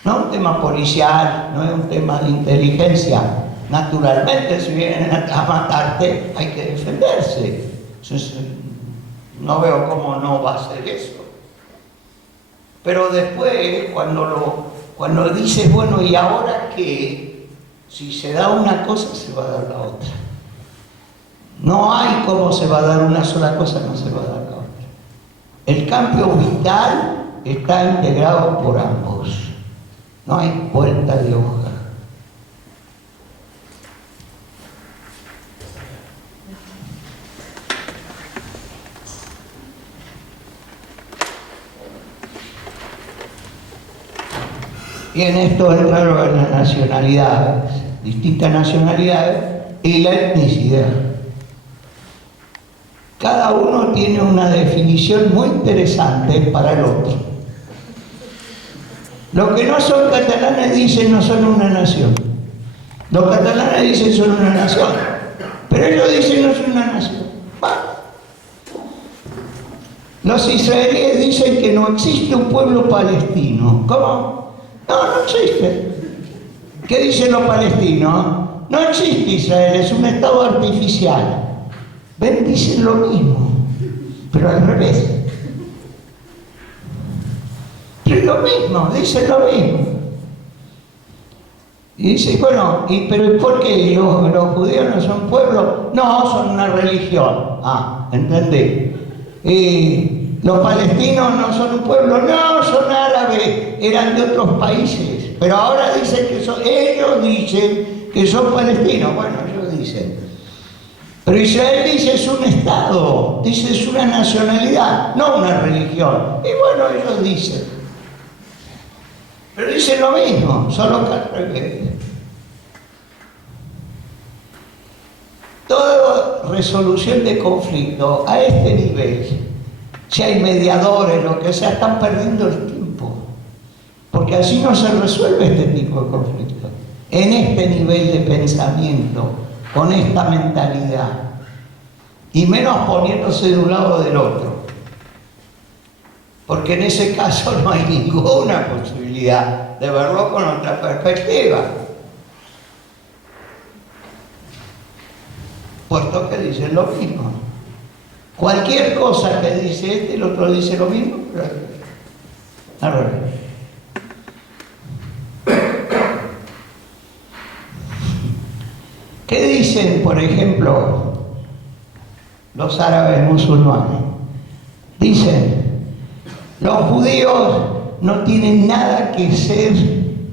No es un tema policial, no es un tema de inteligencia. Naturalmente, si vienen a matarte, hay que defenderse. Entonces, no veo cómo no va a ser eso. Pero después, cuando dices, bueno, ¿y ahora qué? Si se da una cosa, se va a dar la otra. No hay cómo se va a dar una sola cosa, no se va a dar la otra. El cambio vital está integrado por ambos. No hay vuelta de hoja. Y en esto entraron las nacionalidades, distintas nacionalidades y la etnicidad. Cada uno tiene una definición muy interesante para el otro. Los que no son catalanes dicen no son una nación. Los catalanes dicen son una nación. Pero ellos dicen no son una nación. Bueno. Los israelíes dicen que no existe un pueblo palestino. ¿Cómo? No existe. ¿Qué dicen los palestinos? No existe Israel, es un estado artificial. Ven, dicen lo mismo, pero al revés. es lo mismo, dicen lo mismo. Y dice, bueno, pero ¿por qué los judíos no son pueblo? No, son una religión. Ah, entendí. Los palestinos no son un pueblo, no, son árabes, eran de otros países. Pero ahora dicen que ellos dicen que son palestinos. Bueno, ellos dicen. Pero Israel dice es un Estado, dice es una nacionalidad, no una religión. Y bueno, ellos dicen. Pero dicen lo mismo, solo que al revés. Toda resolución de conflicto a este nivel, si hay mediadores, lo que sea, están perdiendo el tiempo. Porque así no se resuelve este tipo de conflicto. En este nivel de pensamiento, con esta mentalidad. Y menos poniéndose de un lado o del otro. Porque en ese caso no hay ninguna posibilidad de verlo con otra perspectiva. Puesto que dicen lo mismo. Cualquier cosa que dice este, el otro dice lo mismo, pero al revés. ¿Qué dicen, por ejemplo, los árabes musulmanes? Dicen, los judíos no tienen nada que hacer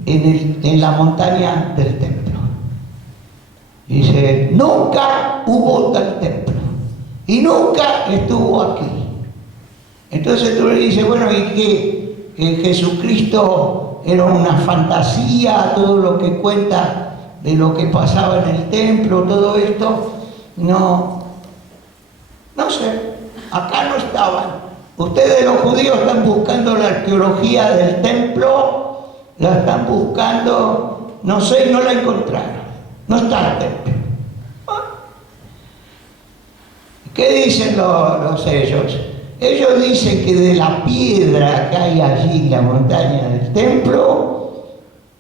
en la montaña del templo. Dice, nunca hubo tal templo y nunca estuvo aquí. Entonces tú le dices, bueno, ¿y qué? Jesucristo era una fantasía, todo lo que cuenta de lo que pasaba en el templo, todo esto, no sé, acá no estaban. Ustedes los judíos están buscando la arqueología del templo, la están buscando, no sé, y no la encontraron. No está el templo. ¿Qué dicen los ellos? Ellos dicen que de la piedra que hay allí en la montaña del templo,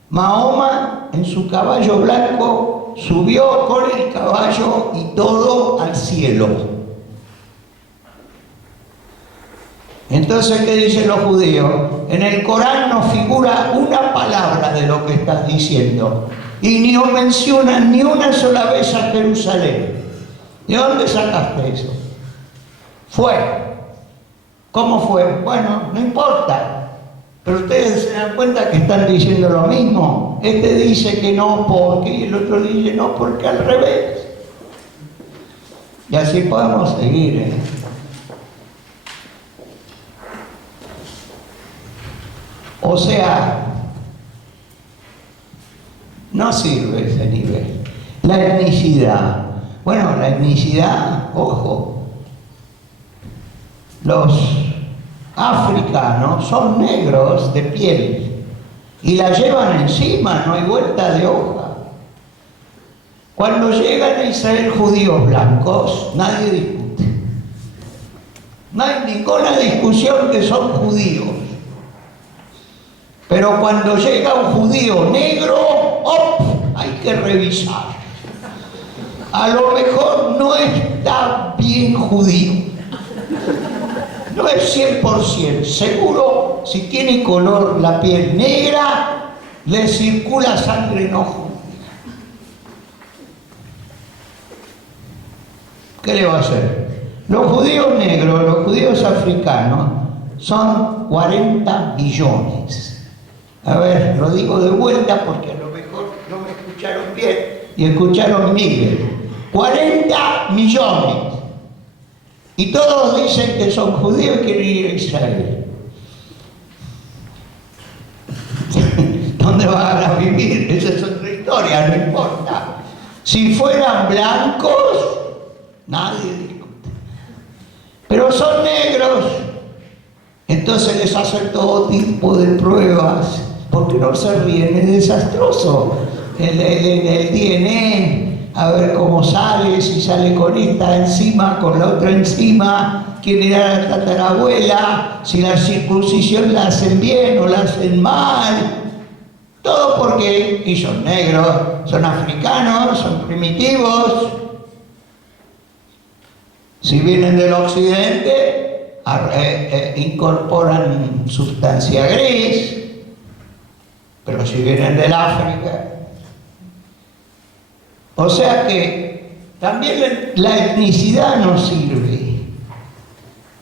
Mahoma en su caballo blanco subió con el caballo y todo al cielo. Entonces, ¿qué dicen los judíos? En el Corán no figura una palabra de lo que estás diciendo y ni mencionan ni una sola vez a Jerusalén. ¿De dónde sacaste eso? ¿Cómo fue? Bueno, no importa. Pero ustedes se dan cuenta que están diciendo lo mismo. Este dice que no porque y el otro dice no porque al revés. Y así podemos seguir. O sea, no sirve ese nivel. La etnicidad. Bueno, la etnicidad, ojo, los africanos son negros de piel y la llevan encima, no hay vuelta de hoja. Cuando llegan a Israel judíos blancos, nadie discute. No hay ninguna discusión que son judíos. Pero cuando llega un judío negro, ¡op!, hay que revisar. A lo mejor no está bien judío. No es 100%. Seguro, si tiene color la piel negra, le circula sangre no judía. ¿Qué le va a hacer? Los judíos negros, los judíos africanos, son 40 millones. A ver, lo digo de vuelta porque a lo mejor no me escucharon bien y escucharon miles. 40 millones. Y todos dicen que son judíos y quieren ir a Israel. ¿Dónde van a vivir? Esa es otra historia, no importa. Si fueran blancos, nadie discute. Pero son negros. Entonces les hacen todo tipo de pruebas. Porque no se ríen, es desastroso. El DNA, a ver cómo sale, si sale con esta encima, con la otra encima, quién era la tatarabuela, si la circuncisión la hacen bien o la hacen mal. Todo porque, y son negros, son africanos, son primitivos. Si vienen del occidente, incorporan sustancia gris, pero si vienen del África. O sea que también la etnicidad no sirve.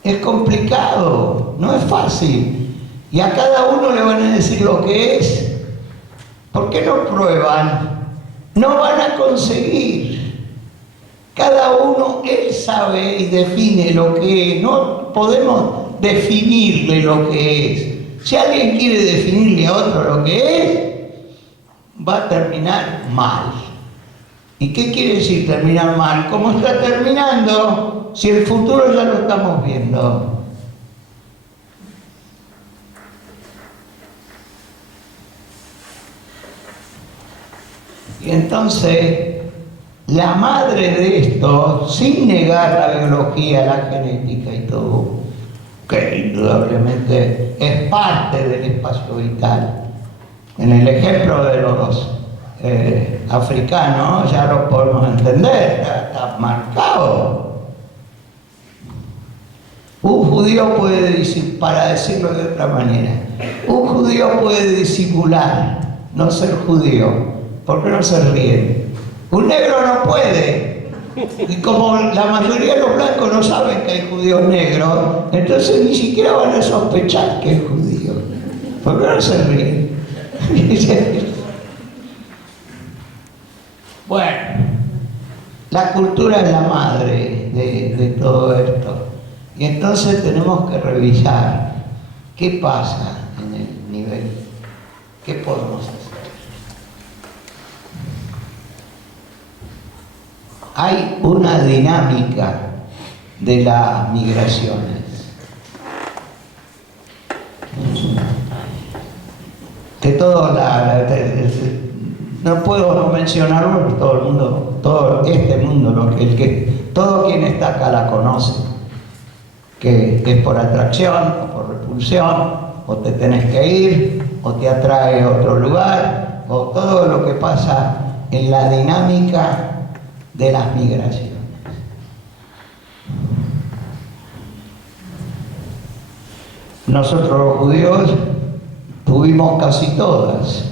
Es complicado, no es fácil. Y a cada uno le van a decir lo que es. ¿Por qué no prueban? No van a conseguir. Cada uno, él sabe y define lo que es. No podemos definirle lo que es. Si alguien quiere definirle a otro lo que es, va a terminar mal. ¿Y qué quiere decir terminar mal? ¿Cómo está terminando? Si el futuro ya lo estamos viendo. Y entonces, la madre de esto, sin negar la biología, la genética y todo, que indudablemente es parte del espacio vital. En el ejemplo de los africanos ya lo podemos entender, está marcado. Un judío puede, para decirlo de otra manera, un judío puede disimular no ser judío. ¿Por qué no se ríen? Un negro no puede. Y como la mayoría de los blancos no saben que hay judíos negros, entonces ni siquiera van a sospechar que es judío. ¿Por qué no se ríen? Bueno, la cultura es la madre de todo esto. Y entonces tenemos que revisar qué pasa en el nivel, qué podemos hacer. Hay una dinámica de las migraciones. Que todos no puedo no mencionarlo porque todo el mundo, todo este mundo, todo quien está acá la conoce. Que es por atracción o por repulsión, o te tenés que ir, o te atrae a otro lugar, o todo lo que pasa en la dinámica de las migraciones. Nosotros los judíos tuvimos casi todas.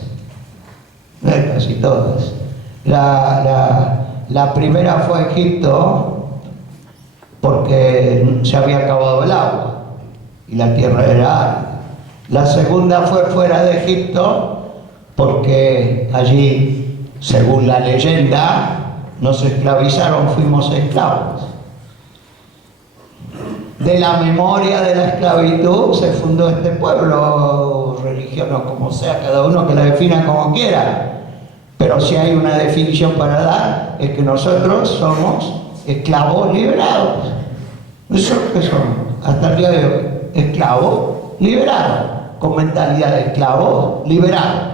La primera fue Egipto porque se había acabado el agua y la tierra era árida. La segunda fue fuera de Egipto porque allí, según la leyenda, nos esclavizaron, fuimos esclavos. De la memoria de la esclavitud se fundó este pueblo, religión o como sea, cada uno que la defina como quiera. Pero si hay una definición para dar, es que nosotros somos esclavos liberados. Eso es lo que somos, hasta el día de hoy. Esclavos liberados, con mentalidad de esclavos liberados.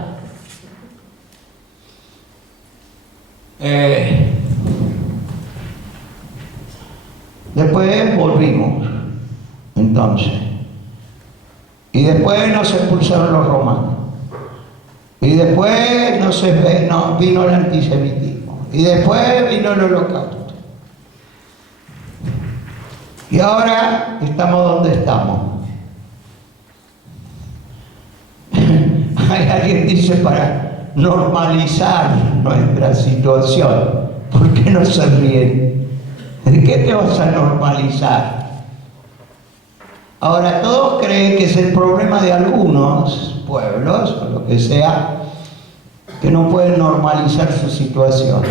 Después volvimos, entonces. Y después nos expulsaron los romanos. Y después vino el antisemitismo. Y después vino el holocausto. Y ahora estamos donde estamos. Hay alguien que dice para normalizar nuestra situación. ¿Por qué no se ríen? ¿De qué te vas a normalizar? Ahora, todos creen que es el problema de algunos pueblos, o lo que sea, que no pueden normalizar su situación.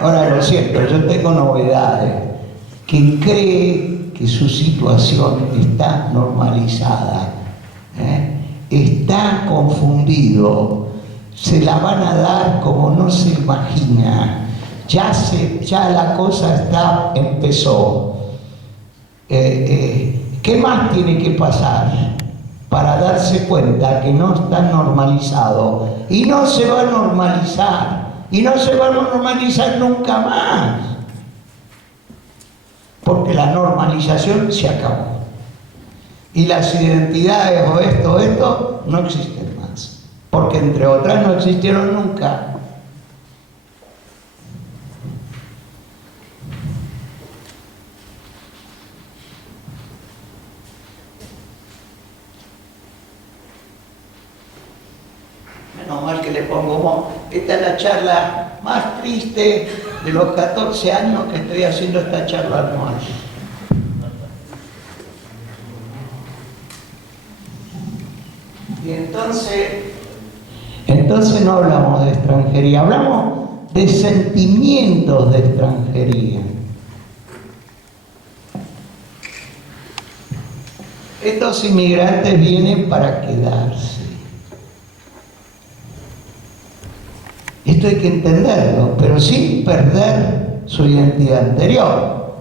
Ahora, lo cierto, yo tengo novedades. Quien cree que su situación está normalizada, está confundido, se la van a dar como no se imagina. Ya la cosa empezó. ¿Qué más tiene que pasar para darse cuenta que no está normalizado? Y no se va a normalizar. Y no se va a normalizar nunca más. Porque la normalización se acabó. Y las identidades o esto, no existen más. Porque entre otras no existieron nunca. le pongo, esta es la charla más triste de los 14 años que estoy haciendo esta charla anual. Y entonces no hablamos de extranjería, hablamos de sentimientos de extranjería. Estos inmigrantes vienen para quedarse. Esto hay que entenderlo, pero sin perder su identidad anterior.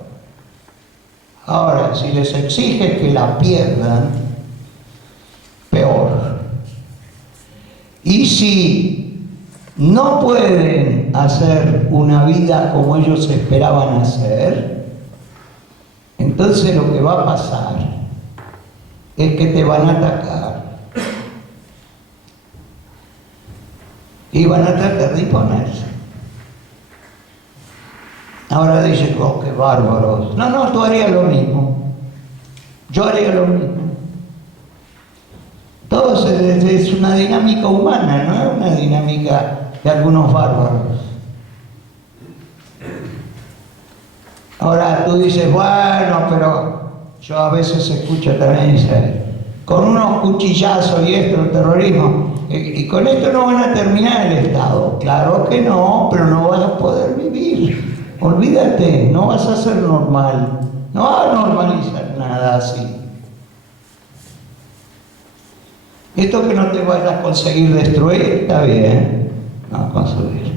Ahora, si les exige que la pierdan, peor. Y si no pueden hacer una vida como ellos esperaban hacer, entonces lo que va a pasar es que te van a atacar y van a tratar de imponerse. Ahora dicen, oh, qué bárbaros. No, tú harías lo mismo. Yo haría lo mismo. Todo es una dinámica humana, no es una dinámica de algunos bárbaros. Ahora tú dices, bueno, pero yo a veces escucho también, dice, con unos cuchillazos y esto, el terrorismo, y con esto no van a terminar el Estado. Claro que no, pero no vas a poder vivir. Olvídate, no vas a ser normal, no vas a normalizar nada así. Esto que no te vas a conseguir destruir, está bien, no construir.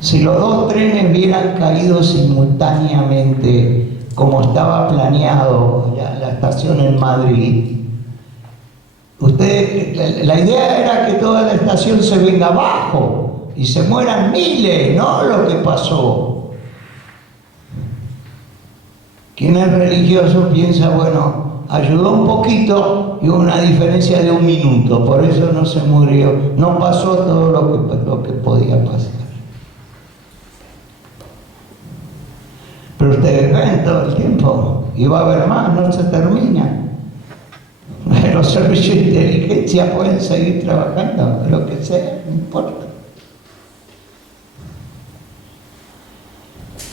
Si los dos trenes hubieran caído simultáneamente, como estaba planeado la estación en Madrid, la idea era que toda la estación se venga abajo y se mueran miles, no lo que pasó. Quien es religioso piensa, bueno, ayudó un poquito y hubo una diferencia de 1 minuto, por eso no se murió, no pasó todo lo que podía pasar. Pero ustedes ven todo el tiempo, y va a haber más, no se termina. Los servicios de inteligencia pueden seguir trabajando, lo que sea, no importa.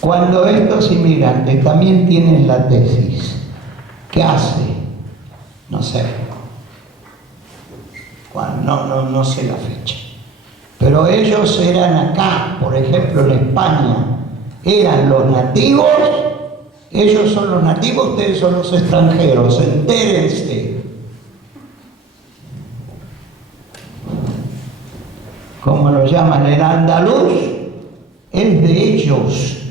Cuando estos inmigrantes también tienen la tesis, ¿qué hace? No sé. No sé la fecha. Pero ellos eran acá, por ejemplo, en España, eran los nativos, ellos son los nativos, ustedes son los extranjeros, entérense. Como lo llaman, el andaluz es de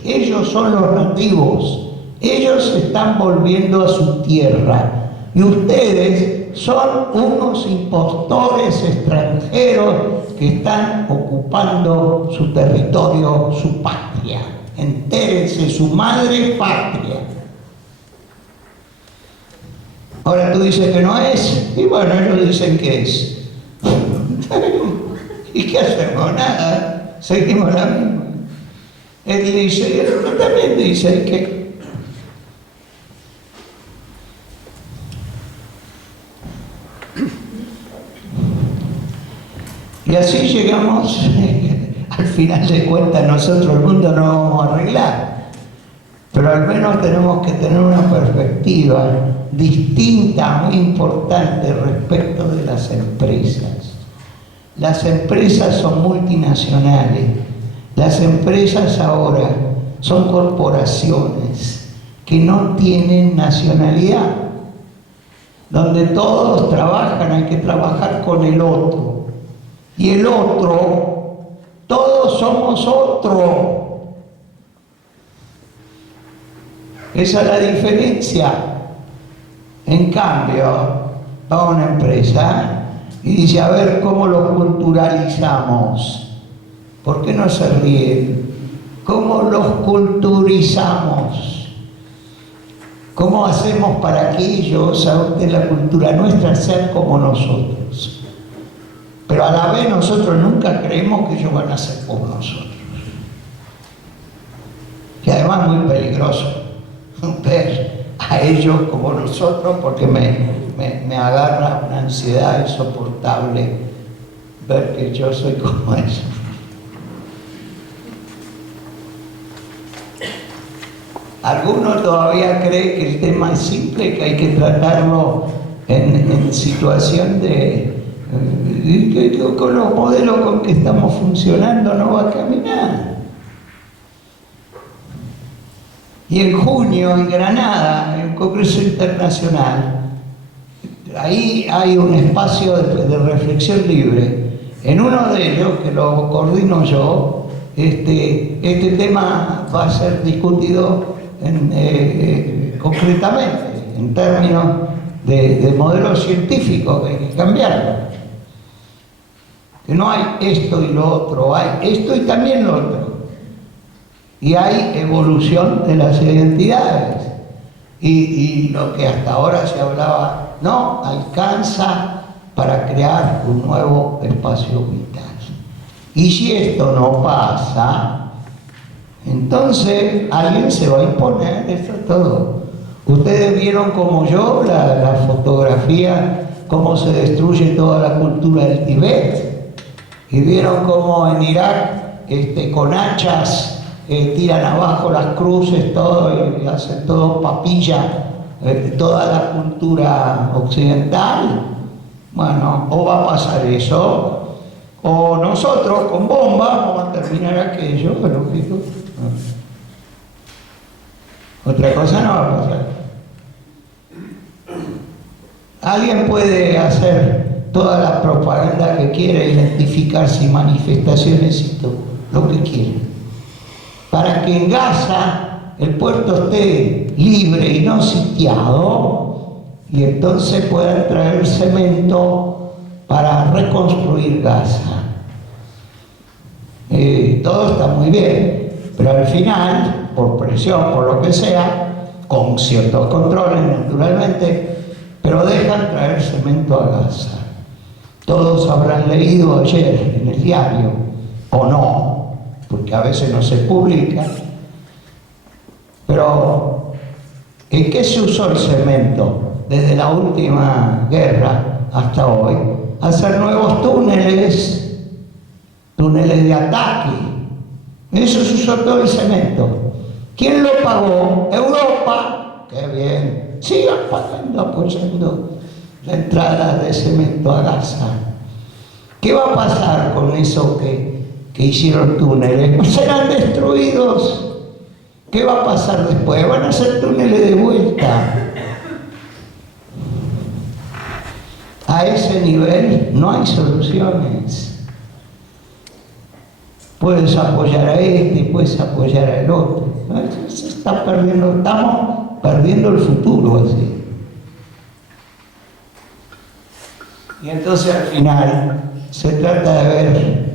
ellos son los nativos, ellos se están volviendo a su tierra y ustedes son unos impostores extranjeros que están ocupando su territorio, su patria. Entérense, su madre patria. Ahora tú dices que no es, y bueno, ellos dicen que es. ¿Y qué hacemos? Nada, seguimos la misma. Él dice, y el otro también dice que y así llegamos, al final de cuentas nosotros el mundo no vamos a arreglar, pero al menos tenemos que tener una perspectiva distinta, muy importante respecto de las empresas. Las empresas son multinacionales, las empresas ahora son corporaciones que no tienen nacionalidad, donde todos trabajan, hay que trabajar con el otro. Y el otro, todos somos otro. Esa es la diferencia. En cambio, va a una empresa y dice, a ver cómo lo culturalizamos. ¿Por qué no se ríen? ¿Cómo los culturizamos? ¿Cómo hacemos para que ellos, en la cultura nuestra, sean como nosotros? Pero a la vez nosotros nunca creemos que ellos van a ser como nosotros. Y además es muy peligroso ver a ellos como nosotros porque me agarra una ansiedad insoportable ver que yo soy como eso. Algunos todavía creen que el tema es simple, que hay que tratarlo en situación que con los modelos con que estamos funcionando no va a caminar. Y en junio, en Granada, en el Congreso Internacional, ahí hay un espacio de reflexión libre. En uno de ellos, que lo coordino yo, este tema va a ser discutido concretamente, en términos de modelos científicos, que hay que cambiarlo. Que no hay esto y lo otro, hay esto y también lo otro. Y hay evolución de las identidades. Y lo que hasta ahora se hablaba no alcanza para crear un nuevo espacio vital. Y si esto no pasa, entonces alguien se va a imponer, eso es todo. Ustedes vieron como yo la fotografía, cómo se destruye toda la cultura del Tibet, y vieron cómo en Irak con hachas tiran abajo las cruces, todo, y hacen todo papilla, toda la cultura occidental. Bueno, o va a pasar eso, o nosotros con bombas vamos a terminar aquello, lógico. Otra cosa no va a pasar. Alguien puede hacer toda la propaganda que quiera, identificarse y manifestaciones y todo, lo que quiera, para que en Gaza el puerto esté libre y no sitiado, y entonces puedan traer cemento para reconstruir Gaza. Todo está muy bien, pero al final, por presión, por lo que sea, con ciertos controles naturalmente, pero dejan traer cemento a Gaza. Todos habrán leído ayer en el diario, o no, porque a veces no se publica, pero ¿en qué se usó el cemento desde la última guerra hasta hoy? Hacer nuevos túneles de ataque. Eso se usó todo el cemento. ¿Quién lo pagó? Europa. ¡Qué bien! Sigan pagando, apoyando la entrada de cemento a Gaza. ¿Qué va a pasar con eso que hicieron túneles? Pues serán destruidos. ¿Qué va a pasar después? Van a hacer túneles de vuelta. A ese nivel no hay soluciones. Puedes apoyar a este y puedes apoyar al otro. Se está perdiendo, estamos perdiendo el futuro así. Y entonces al final se trata de ver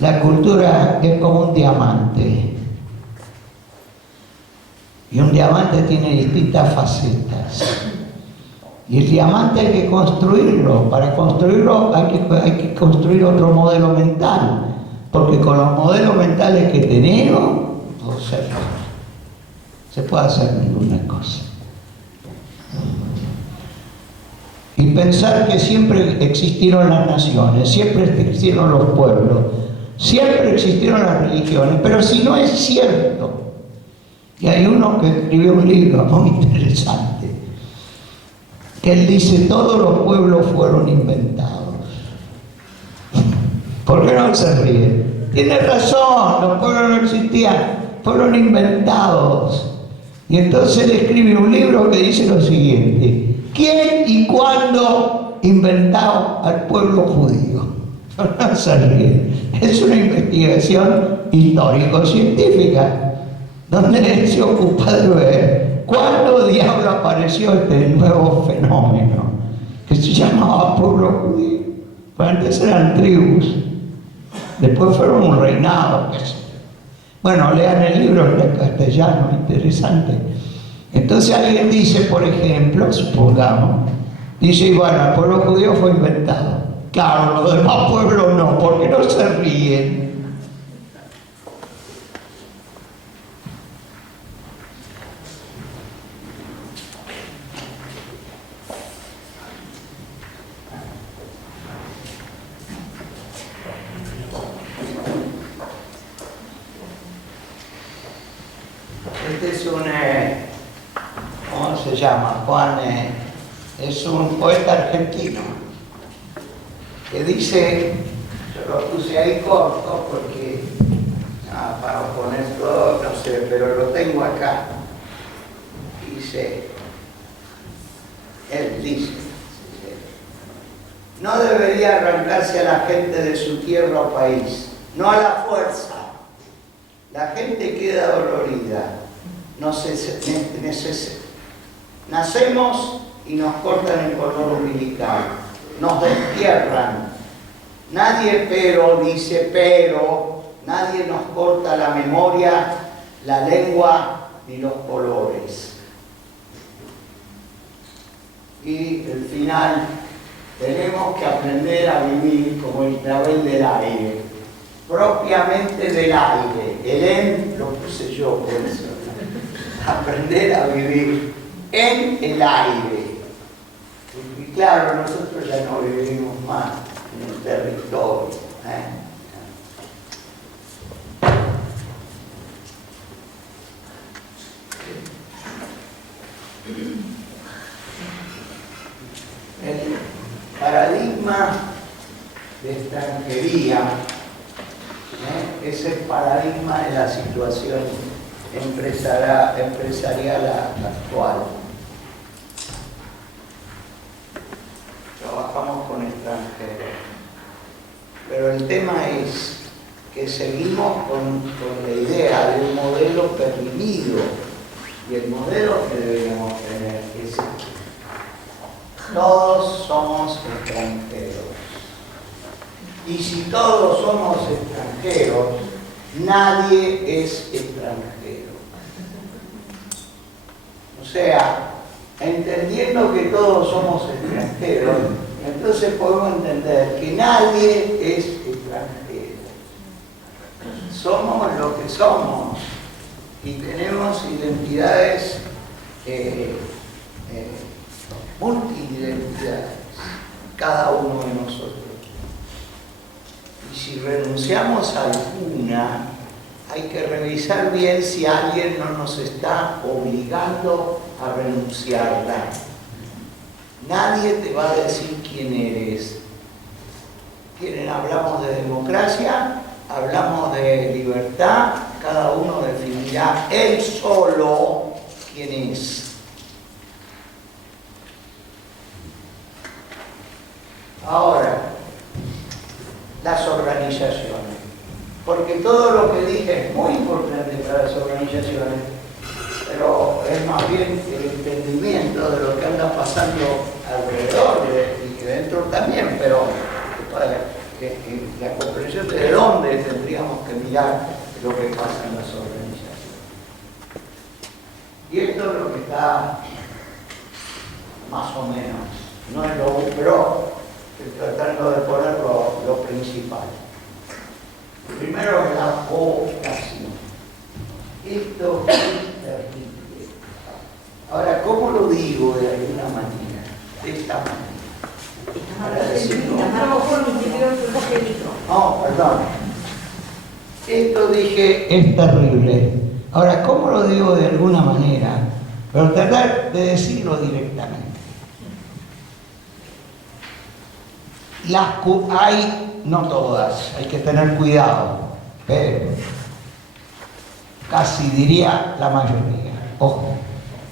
la cultura es como un diamante. Y un diamante tiene distintas facetas. Y el diamante hay que construirlo. Para construirlo hay que construir otro modelo mental. Porque con los modelos mentales que tenemos, no se puede hacer ninguna cosa. Y pensar que siempre existieron las naciones, siempre existieron los pueblos, siempre existieron las religiones, pero si no es cierto. Y hay uno que escribió un libro muy interesante, que él dice, todos los pueblos fueron inventados. ¿Por qué no se ríe? Tiene razón, los pueblos no existían, fueron inventados. Y entonces él escribe un libro que dice lo siguiente: ¿quién y cuándo inventó al pueblo judío? No se ríe. Es una investigación histórico-científica, donde él se ocupa de ver cuándo diablo apareció este nuevo fenómeno, que se llamaba pueblo judío. Pero antes eran tribus. Después fueron un reinado. Bueno, lean el libro en castellano, interesante. Entonces alguien dice, por ejemplo, supongamos, dice, bueno, el pueblo judío fue inventado. Claro, los demás pueblos no, porque no se ríen. Juan es un poeta argentino que dice, yo lo puse ahí corto porque para poner todo, no sé, pero lo tengo acá. Él dice, no debería arrancarse a la gente de su tierra o país, no a la fuerza. La gente queda dolorida. Nacemos y nos cortan el cordón umbilical, nos destierran. Nadie nadie nos corta la memoria, la lengua ni los colores. Y el final, tenemos que aprender a vivir como el clavel del aire, propiamente del aire. El en lo puse yo por eso. Aprender a vivir en el aire. Y claro, nosotros ya no vivimos más en el territorio. El paradigma de extranjería es el paradigma de la situación empresarial actual. Trabajamos con extranjeros, pero el tema es que seguimos con la idea de un modelo permitido, y el modelo que deberíamos tener es: todos somos extranjeros. Y si todos somos extranjeros, nadie es extranjero. O sea, entendiendo que todos somos extranjeros, entonces podemos entender que nadie es extranjero. Somos lo que somos y tenemos identidades multiidentidades, cada uno de nosotros. Y si renunciamos a alguna, hay que revisar bien si alguien no nos está obligando a renunciarla. Nadie te va a decir quién eres. Hablamos de democracia, hablamos de libertad, cada uno definirá él solo quién es. Ahora, las organizaciones, porque todo lo que dije es muy importante para las organizaciones, pero es más bien el entendimiento de lo que anda pasando alrededor y dentro también, pero la comprensión de dónde tendríamos que mirar lo que pasa en las organizaciones. Y esto es lo que está más o menos, no es lo pero tratando de poner lo principal. Primero es la vocación. Esto es terrible. Ahora, ¿cómo lo digo de alguna manera? De esta manera. Para decirlo. No, perdón. Esto dije es terrible. Ahora, ¿cómo lo digo de alguna manera? Pero tratar de decirlo directamente. Hay, no todas, hay que tener cuidado, pero casi diría la mayoría, ojo,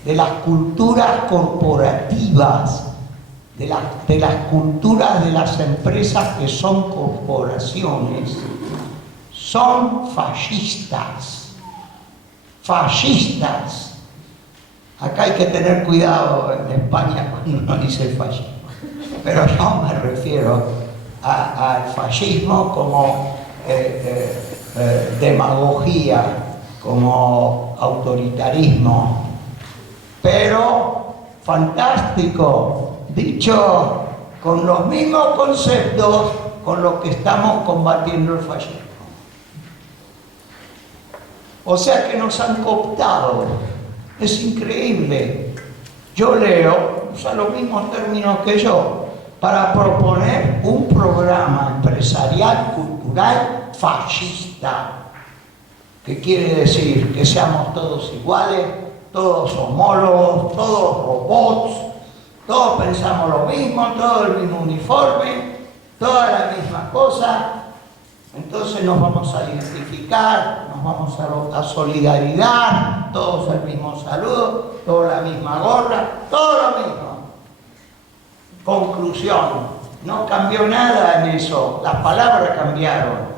de las culturas corporativas, de las culturas de las empresas que son corporaciones, son fascistas. Fascistas. Acá hay que tener cuidado en España cuando uno dice fascismo. Pero yo me refiero al fascismo como demagogia, como autoritarismo, pero fantástico, dicho con los mismos conceptos con los que estamos combatiendo el fascismo. O sea que nos han cooptado, es increíble. Yo leo, usa los mismos términos que yo, para proponer un programa empresarial, cultural, fascista. ¿Qué quiere decir? Que seamos todos iguales, todos homólogos, todos robots, todos pensamos lo mismo, todo el mismo uniforme, toda la misma cosa. Entonces nos vamos a identificar, nos vamos a solidaridad, todos el mismo saludo, toda la misma gorra, todo lo mismo. Conclusión, no cambió nada en eso, las palabras cambiaron.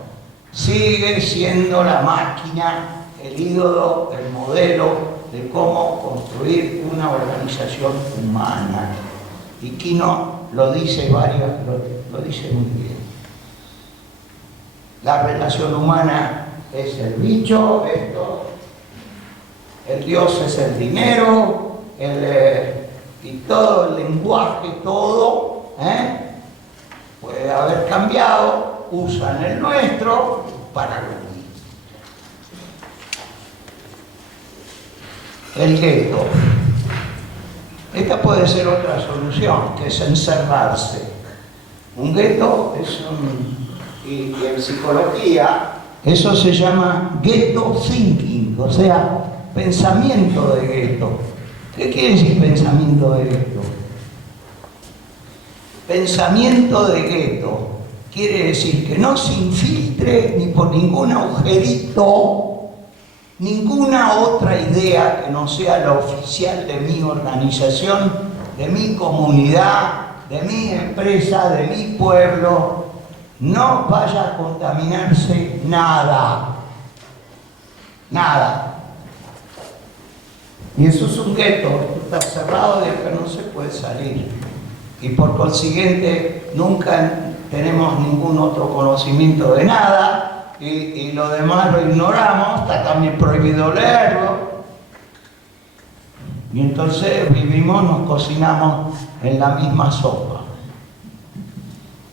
Sigue siendo la máquina, el ídolo, el modelo de cómo construir una organización humana. Y Quino lo dice lo dice muy bien. La relación humana es el bicho, esto, el Dios es el dinero, y todo el lenguaje, todo, puede haber cambiado, usan el nuestro para lo mismo. El gueto. Esta puede ser otra solución, que es encerrarse. Un gueto es y en psicología eso se llama ghetto thinking, o sea, pensamiento de gueto. ¿Qué quiere decir pensamiento de gueto? Pensamiento de gueto quiere decir que no se infiltre ni por ningún agujerito ninguna otra idea que no sea la oficial de mi organización, de mi comunidad, de mi empresa, de mi pueblo. No vaya a contaminarse nada. Nada. Y eso es un gueto, está cerrado de que no se puede salir. Y por consiguiente nunca tenemos ningún otro conocimiento de nada y lo demás lo ignoramos, está también prohibido leerlo. Y entonces vivimos, nos cocinamos en la misma sopa.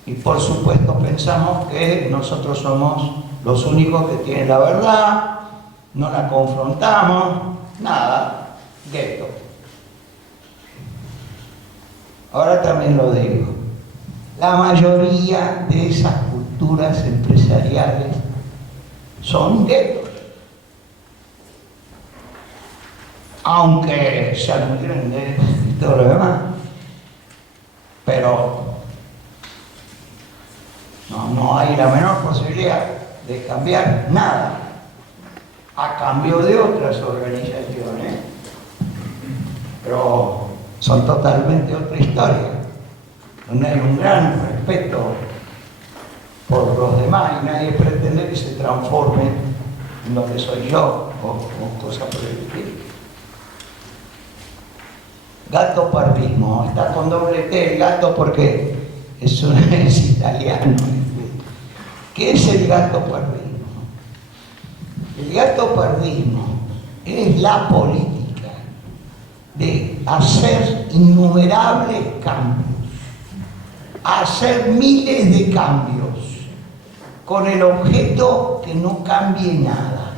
Y por supuesto pensamos que nosotros somos los únicos que tienen la verdad, no la confrontamos, nada, gueto. Ahora también lo digo, la mayoría de esas culturas empresariales son guetos. Aunque sean muy grandes y todo lo demás, pero no hay la menor posibilidad de cambiar nada a cambio de otras organizaciones, pero son totalmente otra historia, donde hay un gran respeto por los demás y nadie pretende que se transforme en lo que soy yo o cosas por el estilo. Gato parvismo, está con doble T el gato porque es italiano. ¿Qué es el gato parvismo? El gato parvismo es la política de hacer innumerables cambios, hacer miles de cambios, con el objeto que no cambie nada.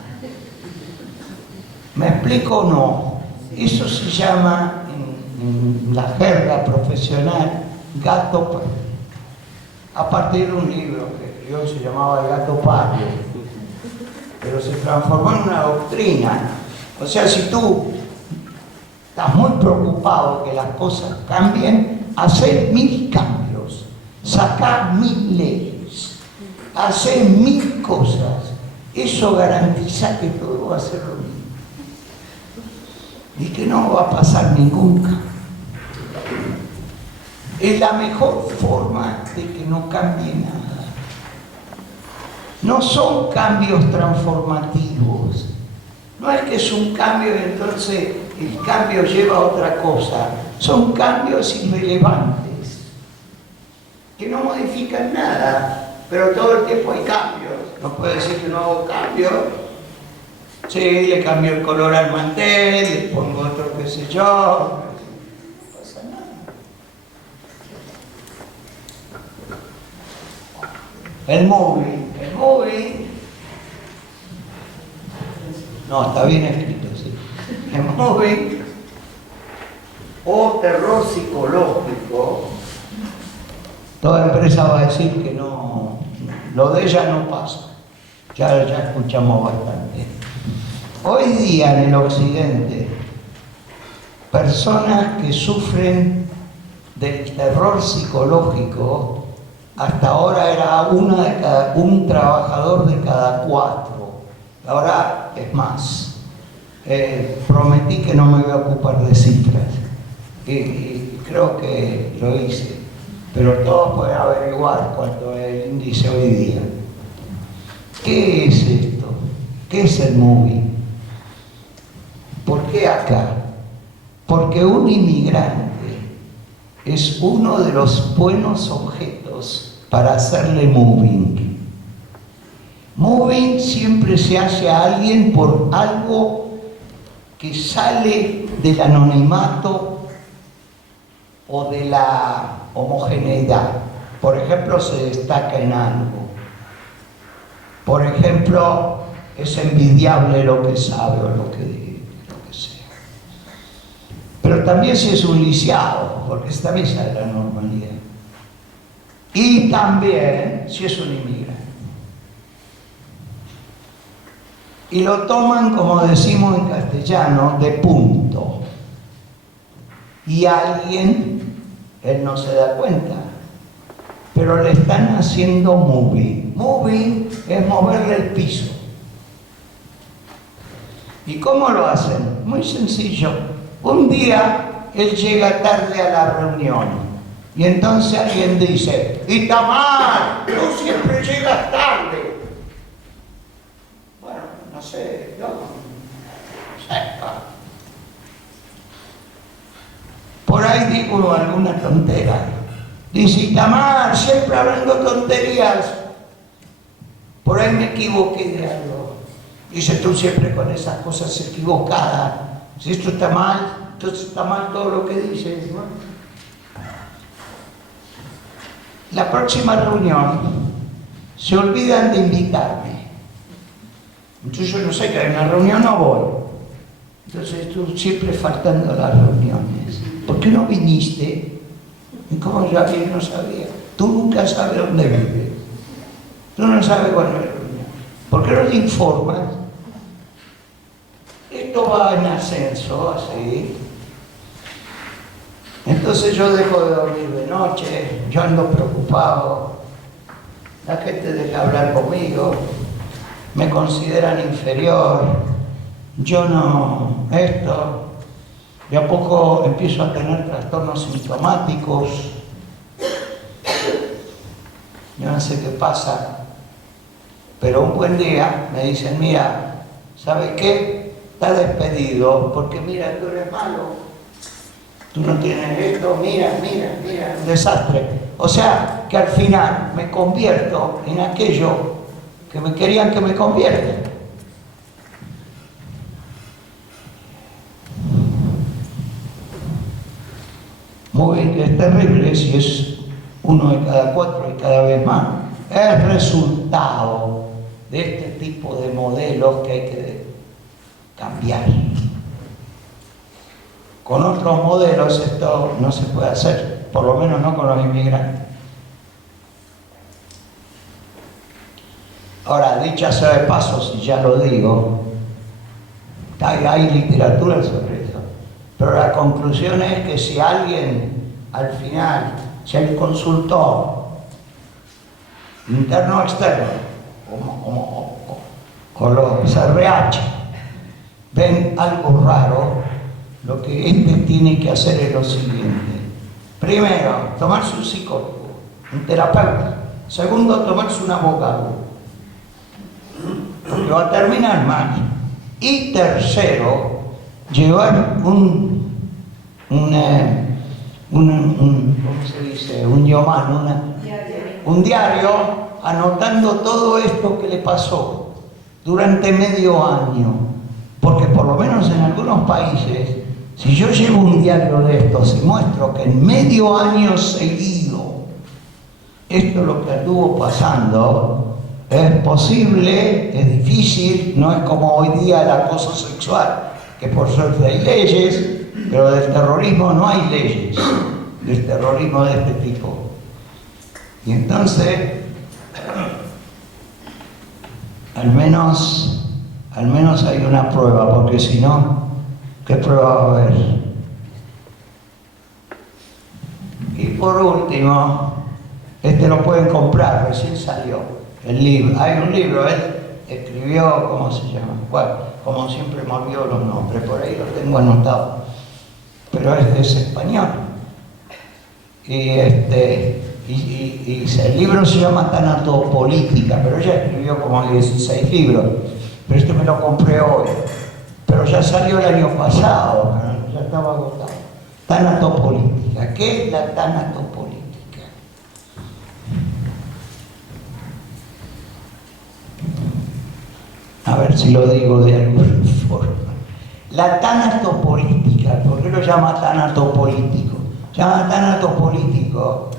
¿Me explico o no? Eso se llama, en la jerga profesional, gato parvismo. A partir de un libro que escribió se llamaba El gato pardo, pero se transformó en una doctrina. O sea, si tú estás muy preocupado que las cosas cambien, hacer 1000 cambios, sacar 1000 leyes, hacer 1000 cosas, eso garantiza que todo va a ser lo mismo y que no va a pasar ningún cambio. Es la mejor forma de que no cambie nada. No son cambios transformativos. No es que es un cambio y entonces el cambio lleva a otra cosa. Son cambios irrelevantes, que no modifican nada, pero todo el tiempo hay cambios. No puede decir que no hago cambios. Sí, le cambio el color al mantel, le pongo otro qué sé yo. El movie, no, está bien escrito, sí. El movie o terror psicológico, toda empresa va a decir que no, lo de ella no pasa, ya escuchamos bastante. Hoy día en el occidente personas que sufren del terror psicológico, hasta ahora era un trabajador de cada 4, ahora es más. Prometí que no me voy a ocupar de cifras y creo que lo hice, pero todos pueden averiguar cuánto es el índice hoy día. ¿Qué es esto? ¿Qué es el moving? ¿Por qué acá? Porque un inmigrante es uno de los buenos objetos para hacerle moving. Moving siempre se hace a alguien por algo que sale del anonimato o de la homogeneidad. Por ejemplo, se destaca en algo. Por ejemplo, es envidiable lo que sabe o lo que sea. Pero también si es un lisiado, porque esta también sale de la normalidad. Y también si es un inmigrante. Y lo toman, como decimos en castellano, de punto. Y alguien, él no se da cuenta, pero le están haciendo moving. Moving es moverle el piso. ¿Y cómo lo hacen? Muy sencillo. Un día él llega tarde a la reunión y entonces alguien dice: Itamar, tú siempre llegas tarde. Bueno, no sé, yo sepa. Por ahí digo alguna tontera. Dice: Itamar, siempre hablando tonterías. Por ahí me equivoqué de algo. Dice: tú siempre con esas cosas equivocadas. Si esto está mal, entonces está mal todo lo que dices, ¿no? La próxima reunión se olvidan de invitarme. Entonces yo no sé que hay una reunión, no voy. Entonces tú siempre faltando a las reuniones. ¿Por qué no viniste? ¿Y cómo yo no sabía? Tú nunca sabes dónde vives. Tú no sabes cuál es la reunión. ¿Por qué no te informas? Esto va en ascenso, así. Entonces yo dejo de dormir de noche, yo ando preocupado, la gente deja de hablar conmigo, me consideran inferior, yo no, esto, de a poco empiezo a tener trastornos sintomáticos, yo no sé qué pasa, pero un buen día me dicen: mira, ¿sabes qué? Está despedido, porque mira, tú eres malo, tú no tienes esto, mira, un desastre. O sea, que al final me convierto en aquello que me querían que me convierta. Muy bien, que es terrible si es uno de cada 4 y cada vez más. Es resultado de este tipo de modelos que hay que cambiar. Con otros modelos esto no se puede hacer, por lo menos no con los inmigrantes. Ahora, dicha sea de paso, si ya lo digo, hay literatura sobre eso, pero la conclusión es que si alguien al final, si el consultor interno o externo, o los RH, ven algo raro, lo que este tiene que hacer es lo siguiente. Primero, tomarse un psicólogo, un terapeuta. Segundo, tomarse un abogado, porque va a terminar mal. Y tercero, llevar ¿cómo se dice? Un yoman, un diario anotando todo esto que le pasó durante medio año. Porque por lo menos en algunos países, si yo llevo un diario de estos y muestro que en medio año seguido esto es lo que estuvo pasando, es posible, es difícil, no es como hoy día el acoso sexual, que por suerte hay leyes, pero del terrorismo no hay leyes, del terrorismo de este tipo. Y entonces, al menos hay una prueba, porque si no, ¿qué prueba va a haber? por último, este lo pueden comprar, recién salió el libro. Hay un libro, él escribió, ¿cómo se llama? Bueno, como siempre me olvido los nombres, por ahí lo tengo anotado, pero es español. Y el libro se llama Tanatopolítica, pero ella escribió como 16 libros, pero este me lo compré hoy, pero ya salió el año pasado, ya estaba agotado. Tanatopolítica. ¿Qué es la tanatopolítica? A ver si lo digo de alguna forma. La tanatopolítica, ¿por qué lo llama tanatopolítico? Llama tanatopolítico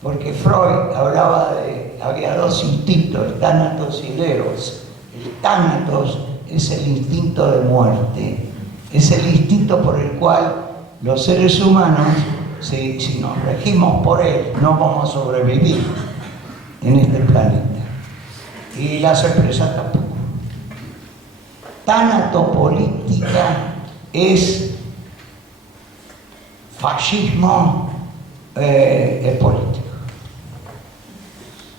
porque Freud hablaba había dos instintos, tánatos y el eros. El tánatos es el instinto de muerte, es el instinto por el cual los seres humanos, si nos regimos por él, no vamos a sobrevivir en este planeta. Y las empresas tampoco. Tanatopolítica es fascismo político.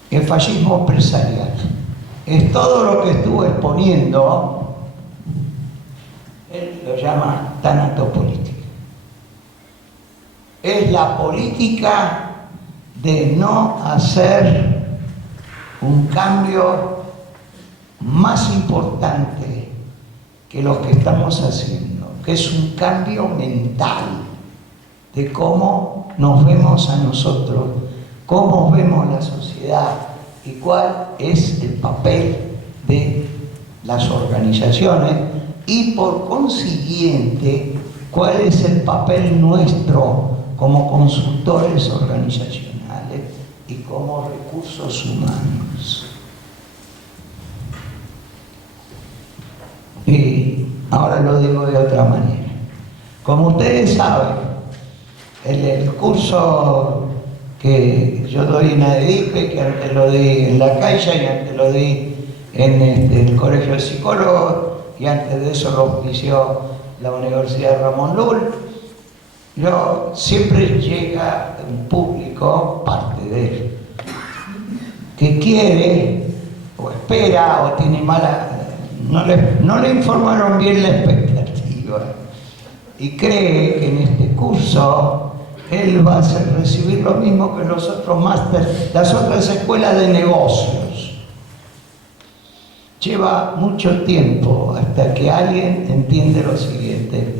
Es fascismo empresarial. Es todo lo que estuve exponiendo, él lo llama tanatopolítica. Es la política de no hacer un cambio más importante que los que estamos haciendo, que es un cambio mental de cómo nos vemos a nosotros, cómo vemos la sociedad y cuál es el papel de las organizaciones y por consiguiente cuál es el papel nuestro como consultores organizacionales y como recursos humanos. Y ahora lo digo de otra manera. Como ustedes saben, el curso que yo doy en ADIPE, que antes lo di en La Caixa y antes lo di en el Colegio de Psicólogos y antes de eso lo auspició la Universidad Ramón Llull, siempre llega un público, parte de él, que quiere o espera o tiene mala, no le informaron bien la expectativa y cree que en este curso él va a recibir lo mismo que los otros másteres, las otras escuelas de negocios. Lleva mucho tiempo hasta que alguien entiende lo siguiente.